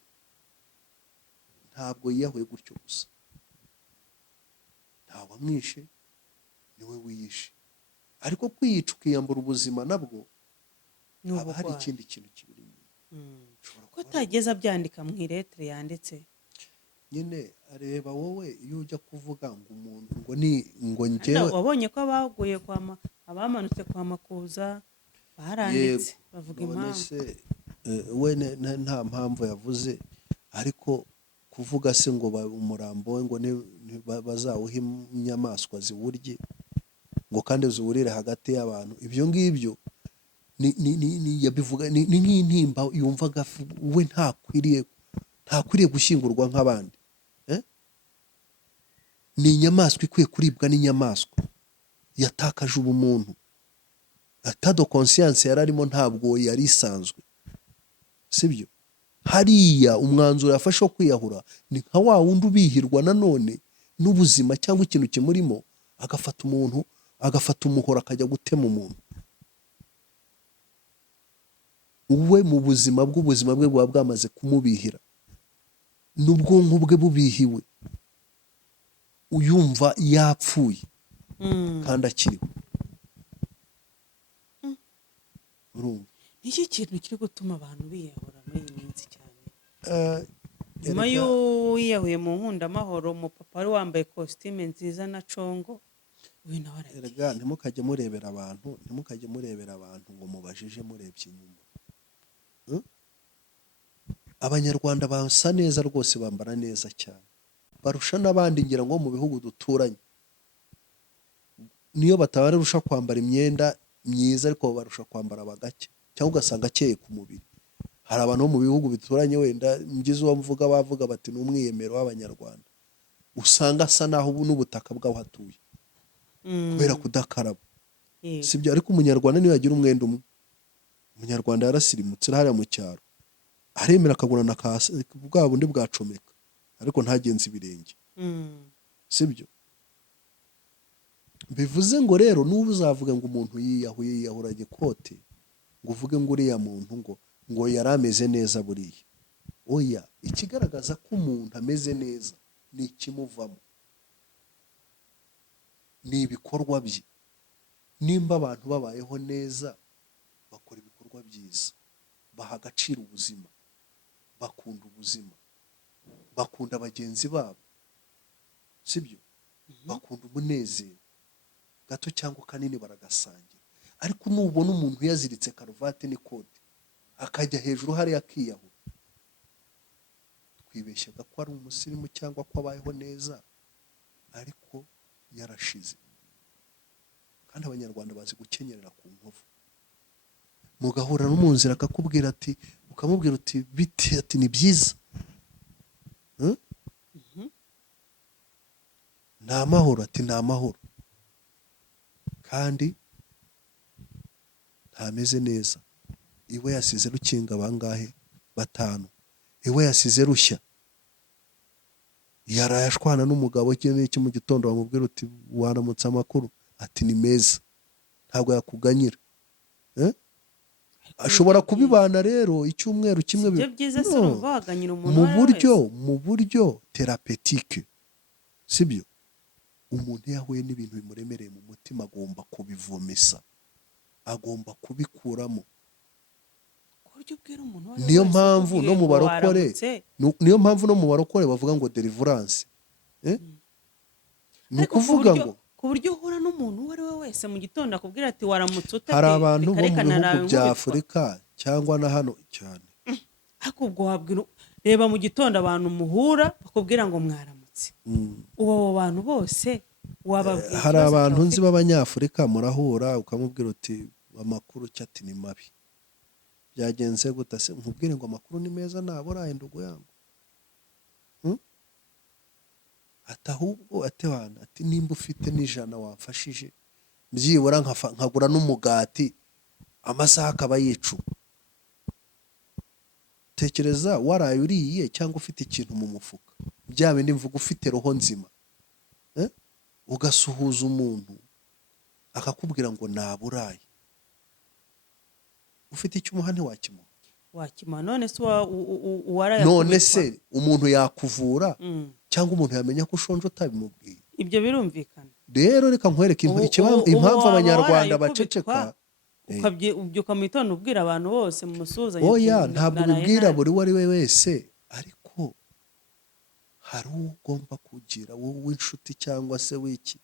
ntabwo yiyahuye gutyo gusa, ntawamwishe, niwe wiyishe. Ariko kwiyica ukiyambura ubuzima nabwo haba hari ikindi kintu kibiri inyuma. ko atageze abyandika mu iretere yanditse. Nyine areba wowe iyo ujya kuvuga ngo umuntu ngo njyewe, wabonye ko abaguye abamanutse kwa Makuza baranditse bavuga impamvu. we nta mpamvu yavuze, ariko kuvuga se ngo umurambo we ngo bazawuhe inyamaswa ziwurye, ngo kandi ziwurire hagati y'abantu, ibyo ngibyo yabivuga ni nk'intimba yumvaga we ntakwiriye gushyingurwa nk'abandi. Ni inyamaswa ikwiye kuribwa n'inyamaswa, yatakaje ubumuntu, atado conscience yari arimo ntabwo yari isanzwe, sibyo? Hariya umwanzuro yafashe wo kwiyahura ni nka wa wundi ubihirwa nanone n'ubuzima cyangwa ikintu kimurimo, agafata umuhoro akajya gutema umuntu. Uwe mu buzima bwe buba bwamaze kumubihira, n'ubwonko bwe bubihiwe, uyumva yapfuye kandi akiriho. Urumva iki kintu kiri gutuma abantu biyahura muri iyi minsi cyane? Nyuma y'uwiyahuye mu nkundamahoro, umupapa wari wambaye kositime nziza na congo, uyu nawe aragiye. ntimukajye murebera abantu ngo mubajije murebye inyuma. Abanyarwanda basa neza rwose, bambara neza cyane, barusha n'abandi ngira ngo mu bihugu duturanye. Niyo batabarusha kwambara imyenda myiza, ariko barusha kwambara bagake, cyangwa ugasanga akeye ku mubiri. Hari abantu bo mu bihugu bituranye, wenda ngize uwo mvuga, bavuga bati ni umwiyemero w'Abanyarwanda, usanga asa naho n'ubutaka bw'aho hatuye kubera kudakaraba, sibyo? Ariko umunyarwanda niyo yagira umwenda umwe, umunyarwanda yarasirimutse hariya mu cyaro, aremera akagurana bwa bundi bwacomeka, ariko ntagenze ibirenge, sibyo? Bivuze ngo rero n'ubu uzavuga ngo umuntu yiyahura gikote, ngo uvuge ngo uriya muntu ngo yari ameze neza buriya. Oya, ikigaragaza ko umuntu ameze neza ni ikimuvamo, ni ibikorwa bye. Nimba abantu babayeho neza, bakora ibikorwa byiza, baha agaciro ubuzima, bakunda ubuzima, bakunda bagenzi babo, sibyo? Bakunda umunezero, gato cyangwa kanini baragasangira. Ariko nubona umuntu yaziritse karuvati n'ikote akajya hejuru hariya akiyahura, twibeshyaga ko ari umusirimu cyangwa ko abayeho neza, ariko yarashize. Kandi Abanyarwanda bazi gukenyerera ku nkovu. Mugahura no mu nzira akakubwira ati, ukamubwira uti bite, ati ni byiza, ni amahoro, ati ni amahoro, kandi ntameze neza. Iwe yasize rukinga bangahe? 5. Iwe yasize rushya, yarayashwana n'umugabo n'iki mu gitondo, bamubwira uti waramutse amakuru, ati ni meza, ntabwo yakuganyira. ashobora kubibana rero icyumweru kimwe ibyo byiza se urumva waganyira umuntu mu uwo ari we buryo wese. mu buryo terapetike, sibyo? Umuntu iyo ahuye n'ibintu bimuremereye mu mutima agomba kubivomesa, agomba kubikuramo. ku buryo ubwira umuntu uwo ari we Niyo wese mpamvu ukubwiye no mu ngo barokore waramutse. niyo mpamvu no mu barokore bavuga ngo deliverance. Ni Ariko ku ukuvuga buryo- ngo ku buryo uhura n'umuntu uwo ari we wese mu gitondo akubwira ati waramutse ute, hari ati, abantu bo mu reka bihugu narawe bya nkubitwa. Afurika cyangwa na hano cyane, ariko ubwo wabwira reba mu gitondo abantu muhura bakubwira ngo mwaramutse, ubu abo bantu bose wababwira hari ikibazo abantu cyawe nzi ufite? b'abanyafurika murahura ukamubwira uti amakuru cyati ni mabi, byagenze gute se? Nkubwire ngo amakuru ni meza naburaye ndugu yangu. Ati ahubwo ati nimba ufite n'ijana wamfashije byibura nkagura n'umugati amasaha akaba yicuma. Tekereza waraye uriye cyangwa ufite ikintu mu mufuka, bya bindi mvuga ufite roho nzima, ugasuhuza umuntu akakubwira ngo naburaye, ufite icyo umuha ntiwakimuha. wakimuha none se uwaraye None akubitwa? se umuntu yakuvura Mm. cyangwa umuntu yamenya ko ushonje utabimubwiye? ibyo birumvikana. Rero reka nkwereke impamvu waba abanyarwanda waraye baceceka. ukubitwa, ubyuka mu gitondo ubwira abantu bose mu musuhuzanye Oya, ati, ntabwo naraye ubibwira nabi. buri uwo ari we wese, ariko hari uwo ugomba kugira wowe w'inshuti cyangwa se w'iki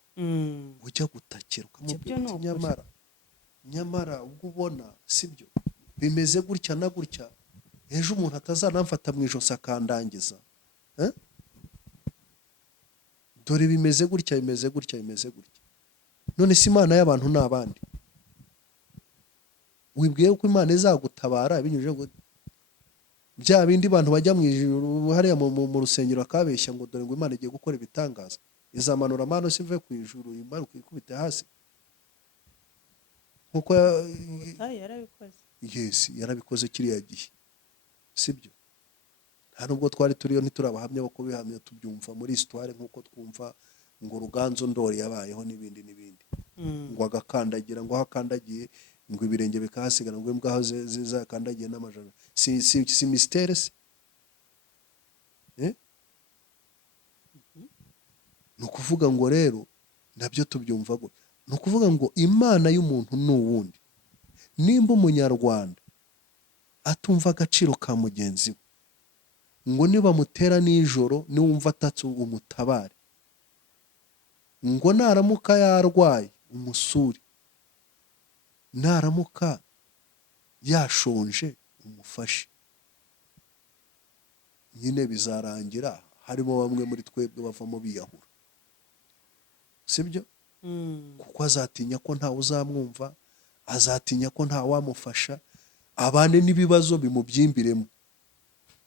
ujya gutakira ukamubwira ni uti ukuri. nyamara ubwo ubona sibyo bimeze gutya na gutya, ejo umuntu atazanamfata mu ijosi akandangiza, dore bimeze gutya bimeze gutya bimeze gutya. None se Imana y'abantu ni abandi? Wibwiye ko Imana izagutabara binyujije ngo bya bindi bantu bajya mu ijuru hariya mu rusengero akabeshya ngo dore ngo Imana igiye gukora ibitangaza, izamanura amano sive ku ijuru imanuka ikubite hasi nkuko yarabikoze. yes yarabikoze kiriya gihe, sibyo? Nta nubwo twari turiyo ntiturabahamya bo kubihamya, tubyumva muri histoire nkuko twumva ngo Ruganzo Ndori yabayeho n'ibindi n'ibindi, ngo agakandagira ngo hakandagiye ngo ibirenge bikahasigara ngo imbwa zizakandagiye n'amajana. Si mystère se? Ni ukuvuga ngo rero nabyo tubyumva gutya. Ni ukuvuga ngo Imana y'umuntu ni uwundi. Nimba umunyarwanda atumva agaciro ka mugenzi we, ngo nibamutera nijoro niwumva atatse umutabare, ngo naramuka yarwaye umusuri, naramuka yashonje umufashe, nyine bizarangira harimo bamwe muri twebwe bavamo biyahura, sibyo? Kuko azatinya ko ntawe uzamwumva, azatinya ko nta wamufasha, abane n'ibibazo bimubyimbiremo,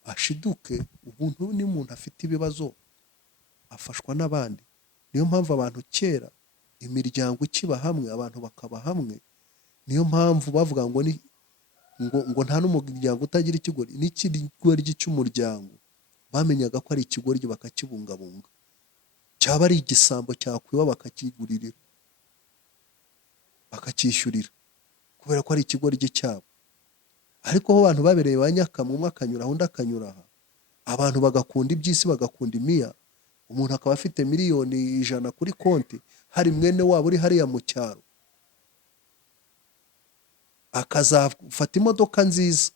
ashiduke. Ubuntu ni umuntu afite ibibazo afashwa n'abandi. Niyo mpamvu abantu kera imiryango ikiba hamwe, abantu bakaba hamwe, niyo mpamvu bavuga ngo nta n'umuryango utagira ikigoryi. N'ikigoryi cy'umuryango bamenyaga ko ari ikigoryi bakakibungabunga, cyaba ari igisambo cyakwiba bakakigurira bakacyishyurira kubera ko ari ikigoryi cyabo. Ariko aho abantu babereye ba nyakamwe, umwe akanyura undi akanyura aha, abantu bagakunda iby'isi bagakunda imiya, umuntu akaba afite miliyoni 100 kuri konti, hari mwene wabo uri hariya mu cyaro akazafata imodoka nziza,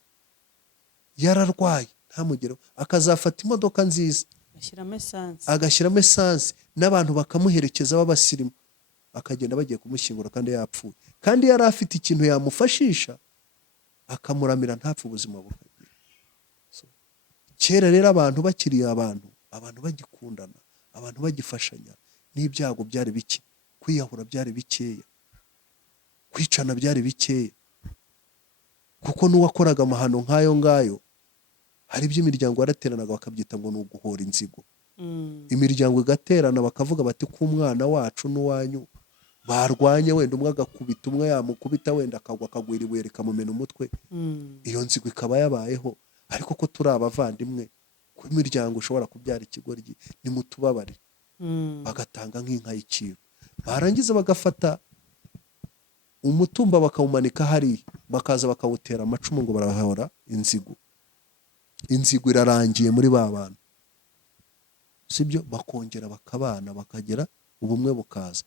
yararwaye ntamugereho, akazafata imodoka nziza agashyiramo esanse n'abantu bakamuherekeza b'abasirimu, akagenda bagiye kumushyingura kandi yapfuye, kandi yari afite ikintu yamufashisha akamuramira ntapfe ubuzima bukagira. Kera rero abantu bakiriye abantu bagikundana, abantu bagifashanya, n'ibyago byari bike, kwiyahura byari bikeya, kwicana byari bikeya, kuko n'uwakoraga amahano nk'ayo ngayo hari iby'imiryango yarateranaga bakabyita ngo ni uguhora inzigo. Imiryango igaterana bakavuga bati ko umwana wacu n'uwanyu barwanye, wenda umwe agakubita umwe, yamukubita wenda akagwa akagwira ibuye rikamumena umutwe, iyo nzigo ikaba yabayeho. Ariko ko turi abavandimwe, ko imiryango ushobora kubyara ikigoryi, nimutubabare, bagatanga nk'inka y'iciro, barangiza bagafata umutumba bakawumanika hariya bakaza bakawutera amacumu ngo barahora inzigo irarangiye muri ba bantu, sibyo? Bakongera bakabana bakagera ubumwe bukaza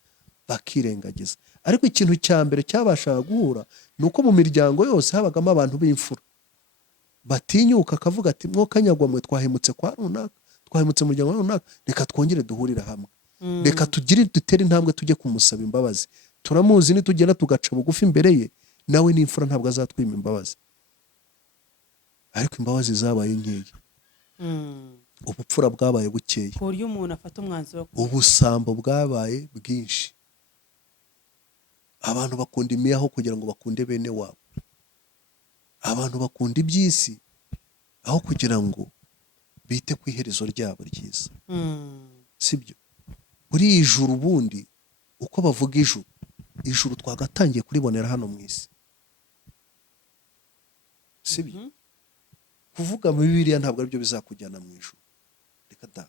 bakirengagiza. Ariko ikintu cya mbere cyabashaga guhura ni uko mu miryango yose habagamo abantu b'imfura batinyuka akavuga ati mwokanyagwa mwe twahemutse kwa runaka, twahemutse mu muryango runaka, reka twongere duhurira hamwe, reka dutere intambwe tujye kumusaba imbabazi. Turamuzi nitugenda tugaca bugufi imbere ye, nawe n'imfura ntabwo azatwima imbabazi. Ariko imbabazi zabaye nkeya, ubupfura bwabaye bukeya, ku buryo umuntu afata umwanzuro, ubusambo bwabaye bwinshi. Abantu bakunda imiyaho kugira ngo bakunde bene wabo, abantu bakunda iby'isi aho kugira ngo bite ku iherezo ryabo ryiza, sibyo? Buri ijuru ubundi uko bavuga ijuru twagatangiye kuribonera hano mu isi, sibyo? Kuvuga mu Bibiliya ntabwo aribyo bizakujyana mu ijuru, reka da.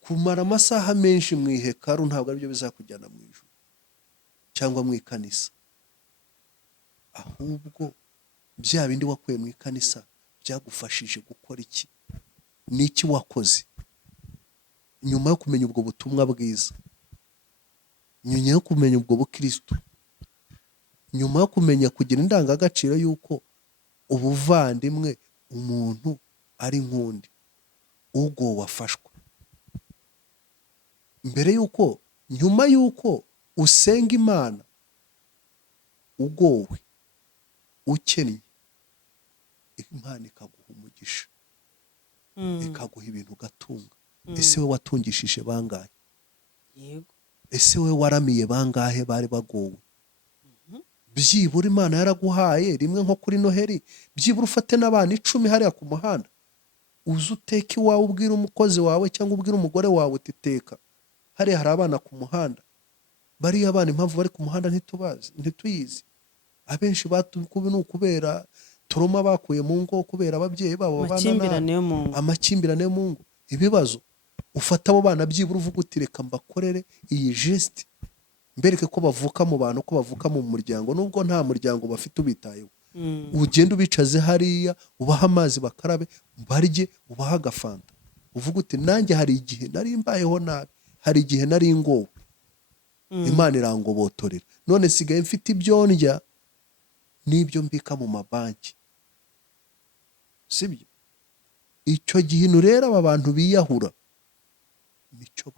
Kumara amasaha menshi mu ihekaru ntabwo aribyo bizakujyana mu ijuru cyangwa mu ikanisa, ahubwo bya bindi wakuye mu ikanisa byagufashije gukora iki, n'iki wakoze nyuma yo kumenya ubwo butumwa bwiza, nyuma yo kumenya ubwo bukristo, nyuma yo kumenya kugira indangagaciro y'uko ubuvandimwe umuntu ari nk'undi, ubwo wafashwa mbere y'uko, nyuma y'uko usenga Imana ugowe ukennye, Imana ikaguha umugisha, ikaguha ibintu ugatunga. Ese we watungishije bangahe? yego, Ese we waramiye bangahe bari bagowe? Byibura Imana yaraguhaye rimwe nko kuri Noheri, byibura ufate n'abana 10 hariya ku muhanda, uze uteke iwawe, ubwira umukozi wawe cyangwa ubwira umugore wawe uti teka hariya hari abana ku muhanda. Bariya abana impamvu bari ku muhanda ntituyizi. Abenshi batukubi ni ukubera turoma bakuye mu ngo, kubera ababyeyi babo amakimbirane yo mu ngo, ibibazo. Ufata abo bana byibura uvuga uti reka mbakorere iyi geste, mbereke ko bavuka mu bantu, ko bavuka mu muryango, nubwo nta muryango bafite ubitayeho. Ugenda ubicaze hariya, ubaha amazi bakarabe, barye, ubaha agafanta, uvuga uti nanjye hari igihe nari mbayeho nabi, hari igihe nari ngowe, Imana irangobotorera, none sigaye mfite ibyo ndya n'ibyo mbika mu mabanki, sibyo? Icyo gihe rero aba bantu biyahura nicyo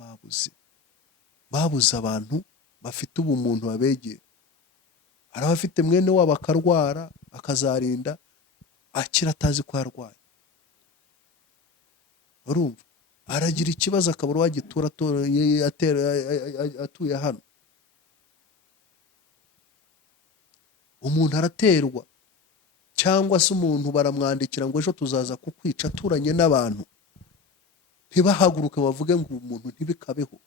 babuze abantu bafite ubumuntu babegera. Hari abafite mwene wabo akarwara akazarinda akira atazi ko yarwaye, urumva? Aragira ikibazo akabura wagitura atuye hano. Umuntu araterwa, cyangwa se umuntu baramwandikira ngo ejo tuzaza kukwica, aturanye n'abantu, ntibahaguruke bavuge ngo umuntu ntibikabeho.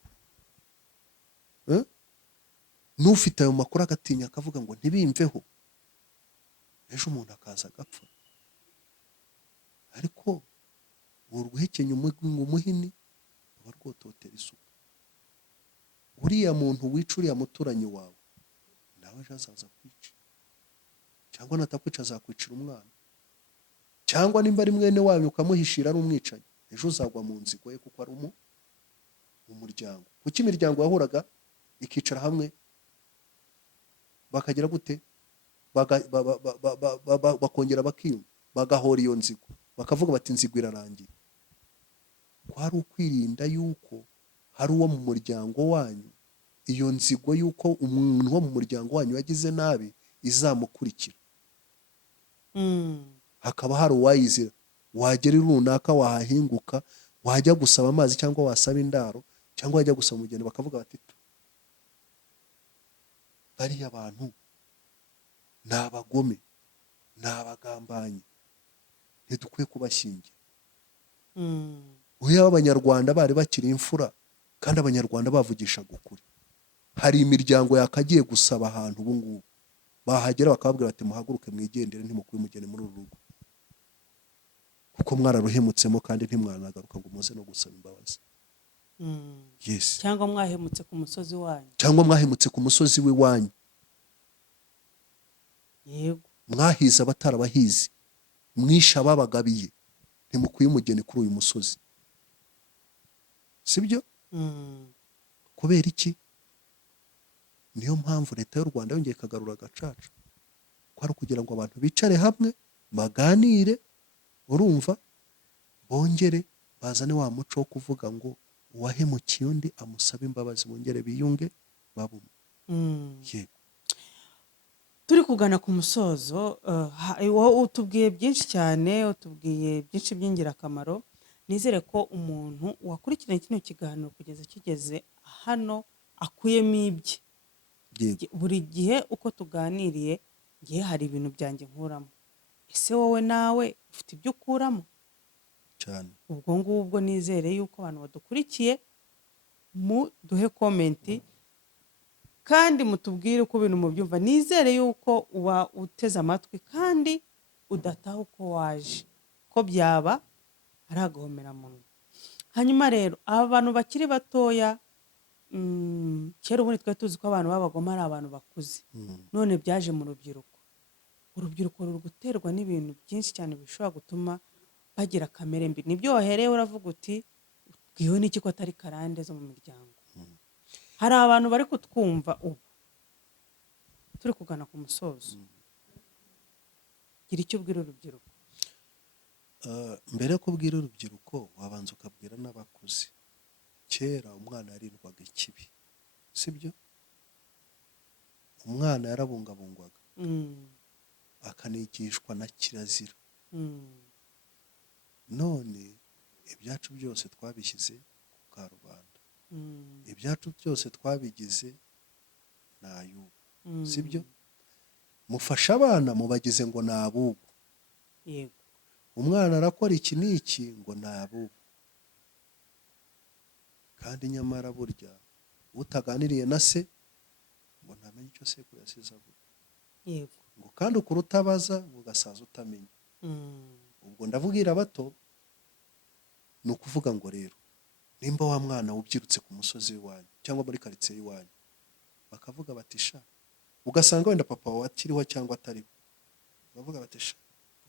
N'ufite ayo makuru agatinya akavuga ngo ntibimveho, ejo umuntu akaza agapfa. Ariko uruhekenya umuhini ruba rwototera isuka. Uriya muntu wica uriya muturanyi wawe, nawe ejo azaza kwica, cyangwa natakwica azakwicira umwana, cyangwa nimba ari mwene wanyu ukamuhishira ari umwicanyi, ejo uzagwa mu nzigo ye kuko ari mu muryango. Kuko imiryango yahuraga ikicara hamwe bakagira gute, bakongera bakiyumva, bagahora iyo nzigo, bakavuga bati inzigo irarangiye. Kwari ukwirinda yuko hari uwo mu muryango wanyu, iyo nzigo yuko umuntu wo mu muryango wanyu yagize nabi izamukurikira. Hakaba hari uwayizira, wagera runaka wahahinguka, wajya gusaba amazi cyangwa wasaba indaro, cyangwa wajya gusaba umugeni, bakavuga bati bariya abantu ni abagome, ni abagambanyi, ntidukwiye kubashyingira. Uyu abanyarwanda bari bakiri imfura, kandi abanyarwanda bavugishaga ukuri. Hari imiryango yakagiye gusaba ahantu ubu ngubu, bahagera bakababwira bati muhaguruke mwigendere, ntimukuye umugeni muri uru rugo, kuko mwararuhemutsemo kandi ntimwanagaruka ngo muze no gusaba imbabazi. Yes. cyangwa mwahemutse ku musozi wanyu, cyangwa mwahemutse ku musozi w'iwanyu. yego. mwahize abatarabahizi, mwishe ababagabiye, ntimukwiye umugeni kuri uyu musozi. sibyo? kubera iki? niyo mpamvu leta y'u Rwanda yongeye ikagarura agacaca, ko ari ukugira ngo abantu bicare hamwe baganire, urumva, bongere bazane wa muco wo kuvuga ngo uwahemukiye undi amusaba imbabazi, bongere biyunge babume. yego. turi kugana ku musozo, wowe utubwiye byinshi cyane, utubwiye byinshi by'ingirakamaro. Nizere ko umuntu wakurikiranye kino kiganiro kugeza kigeze hano akuyemo ibye. yego. Buri gihe uko tuganiriye ngiye hari ibintu byanjye nkuramo. Ese wowe nawe ufite ibyo ukuramo? cyane. Ubwo ngubwo nizere yuko abantu badukurikiye muduhe komenti kandi mutubwire uko ibintu mubyumva. Nizere yuko uba uteze amatwi kandi udataha uko waje, ko byaba ari agahomeраmunwa. Hanyuma rero aba bantu bakiri batoya, kera ubundi twari tuzi ko abantu b'abagome ari abantu bakuze, none byaje mu rubyiruko. Urubyiruko ruri guterwa n'ibintu byinshi cyane bishobora gutuma bagira kamere mbi. Nibyo wahereye uravuga uti bwiwe n'iki ko atari karande zo mu miryango. Hari abantu bari kutwumva ubu turi kugana ku musozo, gira icyo ubwira urubyiruko. mbere yo kubwira urubyiruko wabanza ukabwira n'abakuze. kera umwana yarindwaga ikibi, sibyo? umwana yarabungabungwaga, akanigishwa na kirazira. none ibyacu byose twabishyize ku karubanda, ibyacu byose twabigize ni ay'ubu, sibyo? mufashe abana mubagize ngo ni abubu, Yego. umwana arakora iki n'iki ngo ni abubu, kandi nyamara burya utaganiriye na se ngo ntamenye icyo sekuru yasize avuga. Yego. ngo kandi ukura utabaza ngo ugasaza utamenya. ubwo ndavugira abato, ni ukuvuga ngo rero nimba wa mwana ubyirutse ku musozi w'iwanyu cyangwa muri karitsiye y'iwanyu, bakavuga bati sha, ugasanga wenda papa wawe akiriho cyangwa atariho, bavuga bati sha,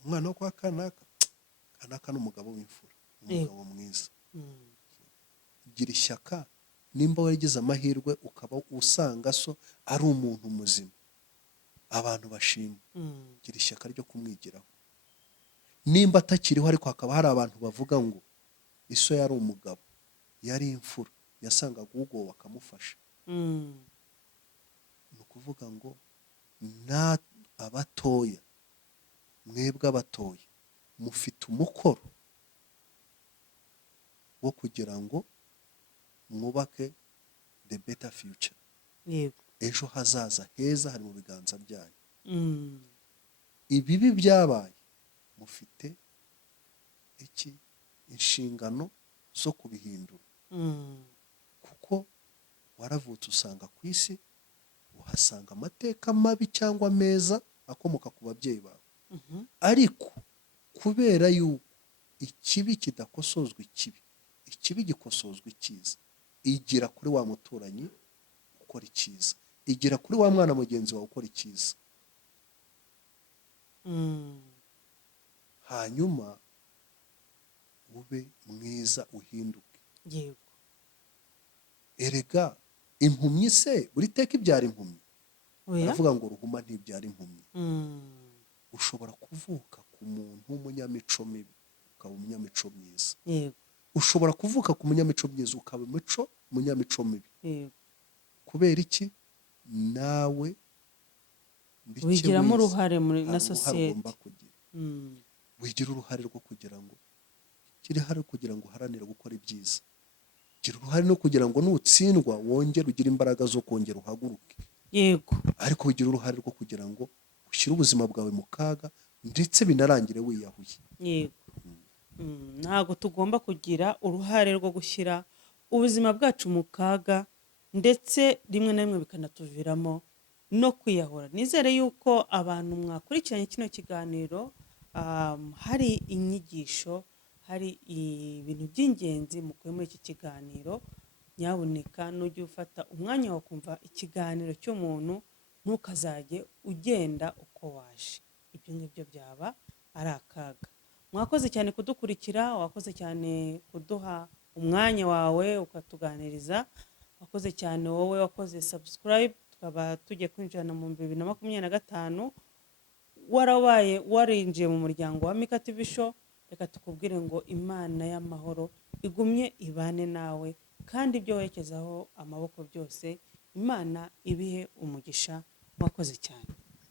umwana wo kwa kanaka, kanaka n'umugabo w'imfura, umugabo mwiza. gira ishyaka, nimba waragize amahirwe ukaba usanga so ari umuntu muzima abantu bashima, gira ishyaka ryo kumwigiraho. nimba atakiriho ariko hakaba hari abantu bavuga ngo iso yari umugabo, yari imfura, yasangaga ugowe akamufasha, ni ukuvuga ngo na abatoya, mwebwe abatoya mufite umukoro wo kugira ngo mwubake the better future. Yego. ejo hazaza heza hari mu biganza byanyu. ibibi byabaye mufite iki? inshingano zo kubihindura. kuko waravutse usanga ku isi uhasanga amateka mabi cyangwa meza akomoka ku babyeyi bawe, ariko kubera yuko ikibi kidakosozwa ikibi, ikibi gikosozwa icyiza. igira kuri wa muturanyi ukora icyiza, igira kuri wa mwana mugenzi wawe ukora icyiza, hanyuma ube mwiza uhinduke. Yego. erega impumyi se buri teka ibyara impumyi? Oya. baravuga ngo ruhuma ntibyara impumyi. ushobora kuvuka ku muntu w'umunyamico mibi ukaba umunyamico myiza. Yego. ushobora kuvuka ku munyamico myiza ukaba umunyamico mibi. Yego. kubera iki? nawe wigiramo uruhare muri na ugomba sosiyete. kugira. wigira uruhare rwo kugira ngo kugira ngo uharanire gukora ibyiza. gira uruhare no kugira ngo nutsindwa wongere ugire imbaraga zo kongera uhaguruke. Yego. ariko wigira uruhare rwo kugira ngo ushyire ubuzima bwawe mu kaga ndetse binarangire wiyahuye. Yego. Ntabwo tugomba kugira uruhare rwo gushyira ubuzima bwacu mu kaga, ndetse rimwe na rimwe bikanatuviramo no kwiyahura. Nizere yuko abantu mwakurikiranye kino kiganiro hari inyigisho, hari ibintu by'ingenzi mukuye muri iki kiganiro. Nyabuneka nujya ufata umwanya wo kumva ikiganiro cy'umuntu, ntukazajye ugenda uko waje. Ibyo ngibyo byaba ari akaga. Mwakoze cyane kudukurikira, wakoze cyane kuduha umwanya wawe ukatuganiriza, wakoze cyane wowe wakoze subscribe. Tukaba tugiye kwinjirana mu 2025 warabaye warinjiye mu muryango wa Mika TV Show. Reka tukubwire ngo Imana y'amahoro igumye ibane nawe, kandi ibyo werekezaho amaboko byose Imana ibihe umugisha. Mwakoze cyane.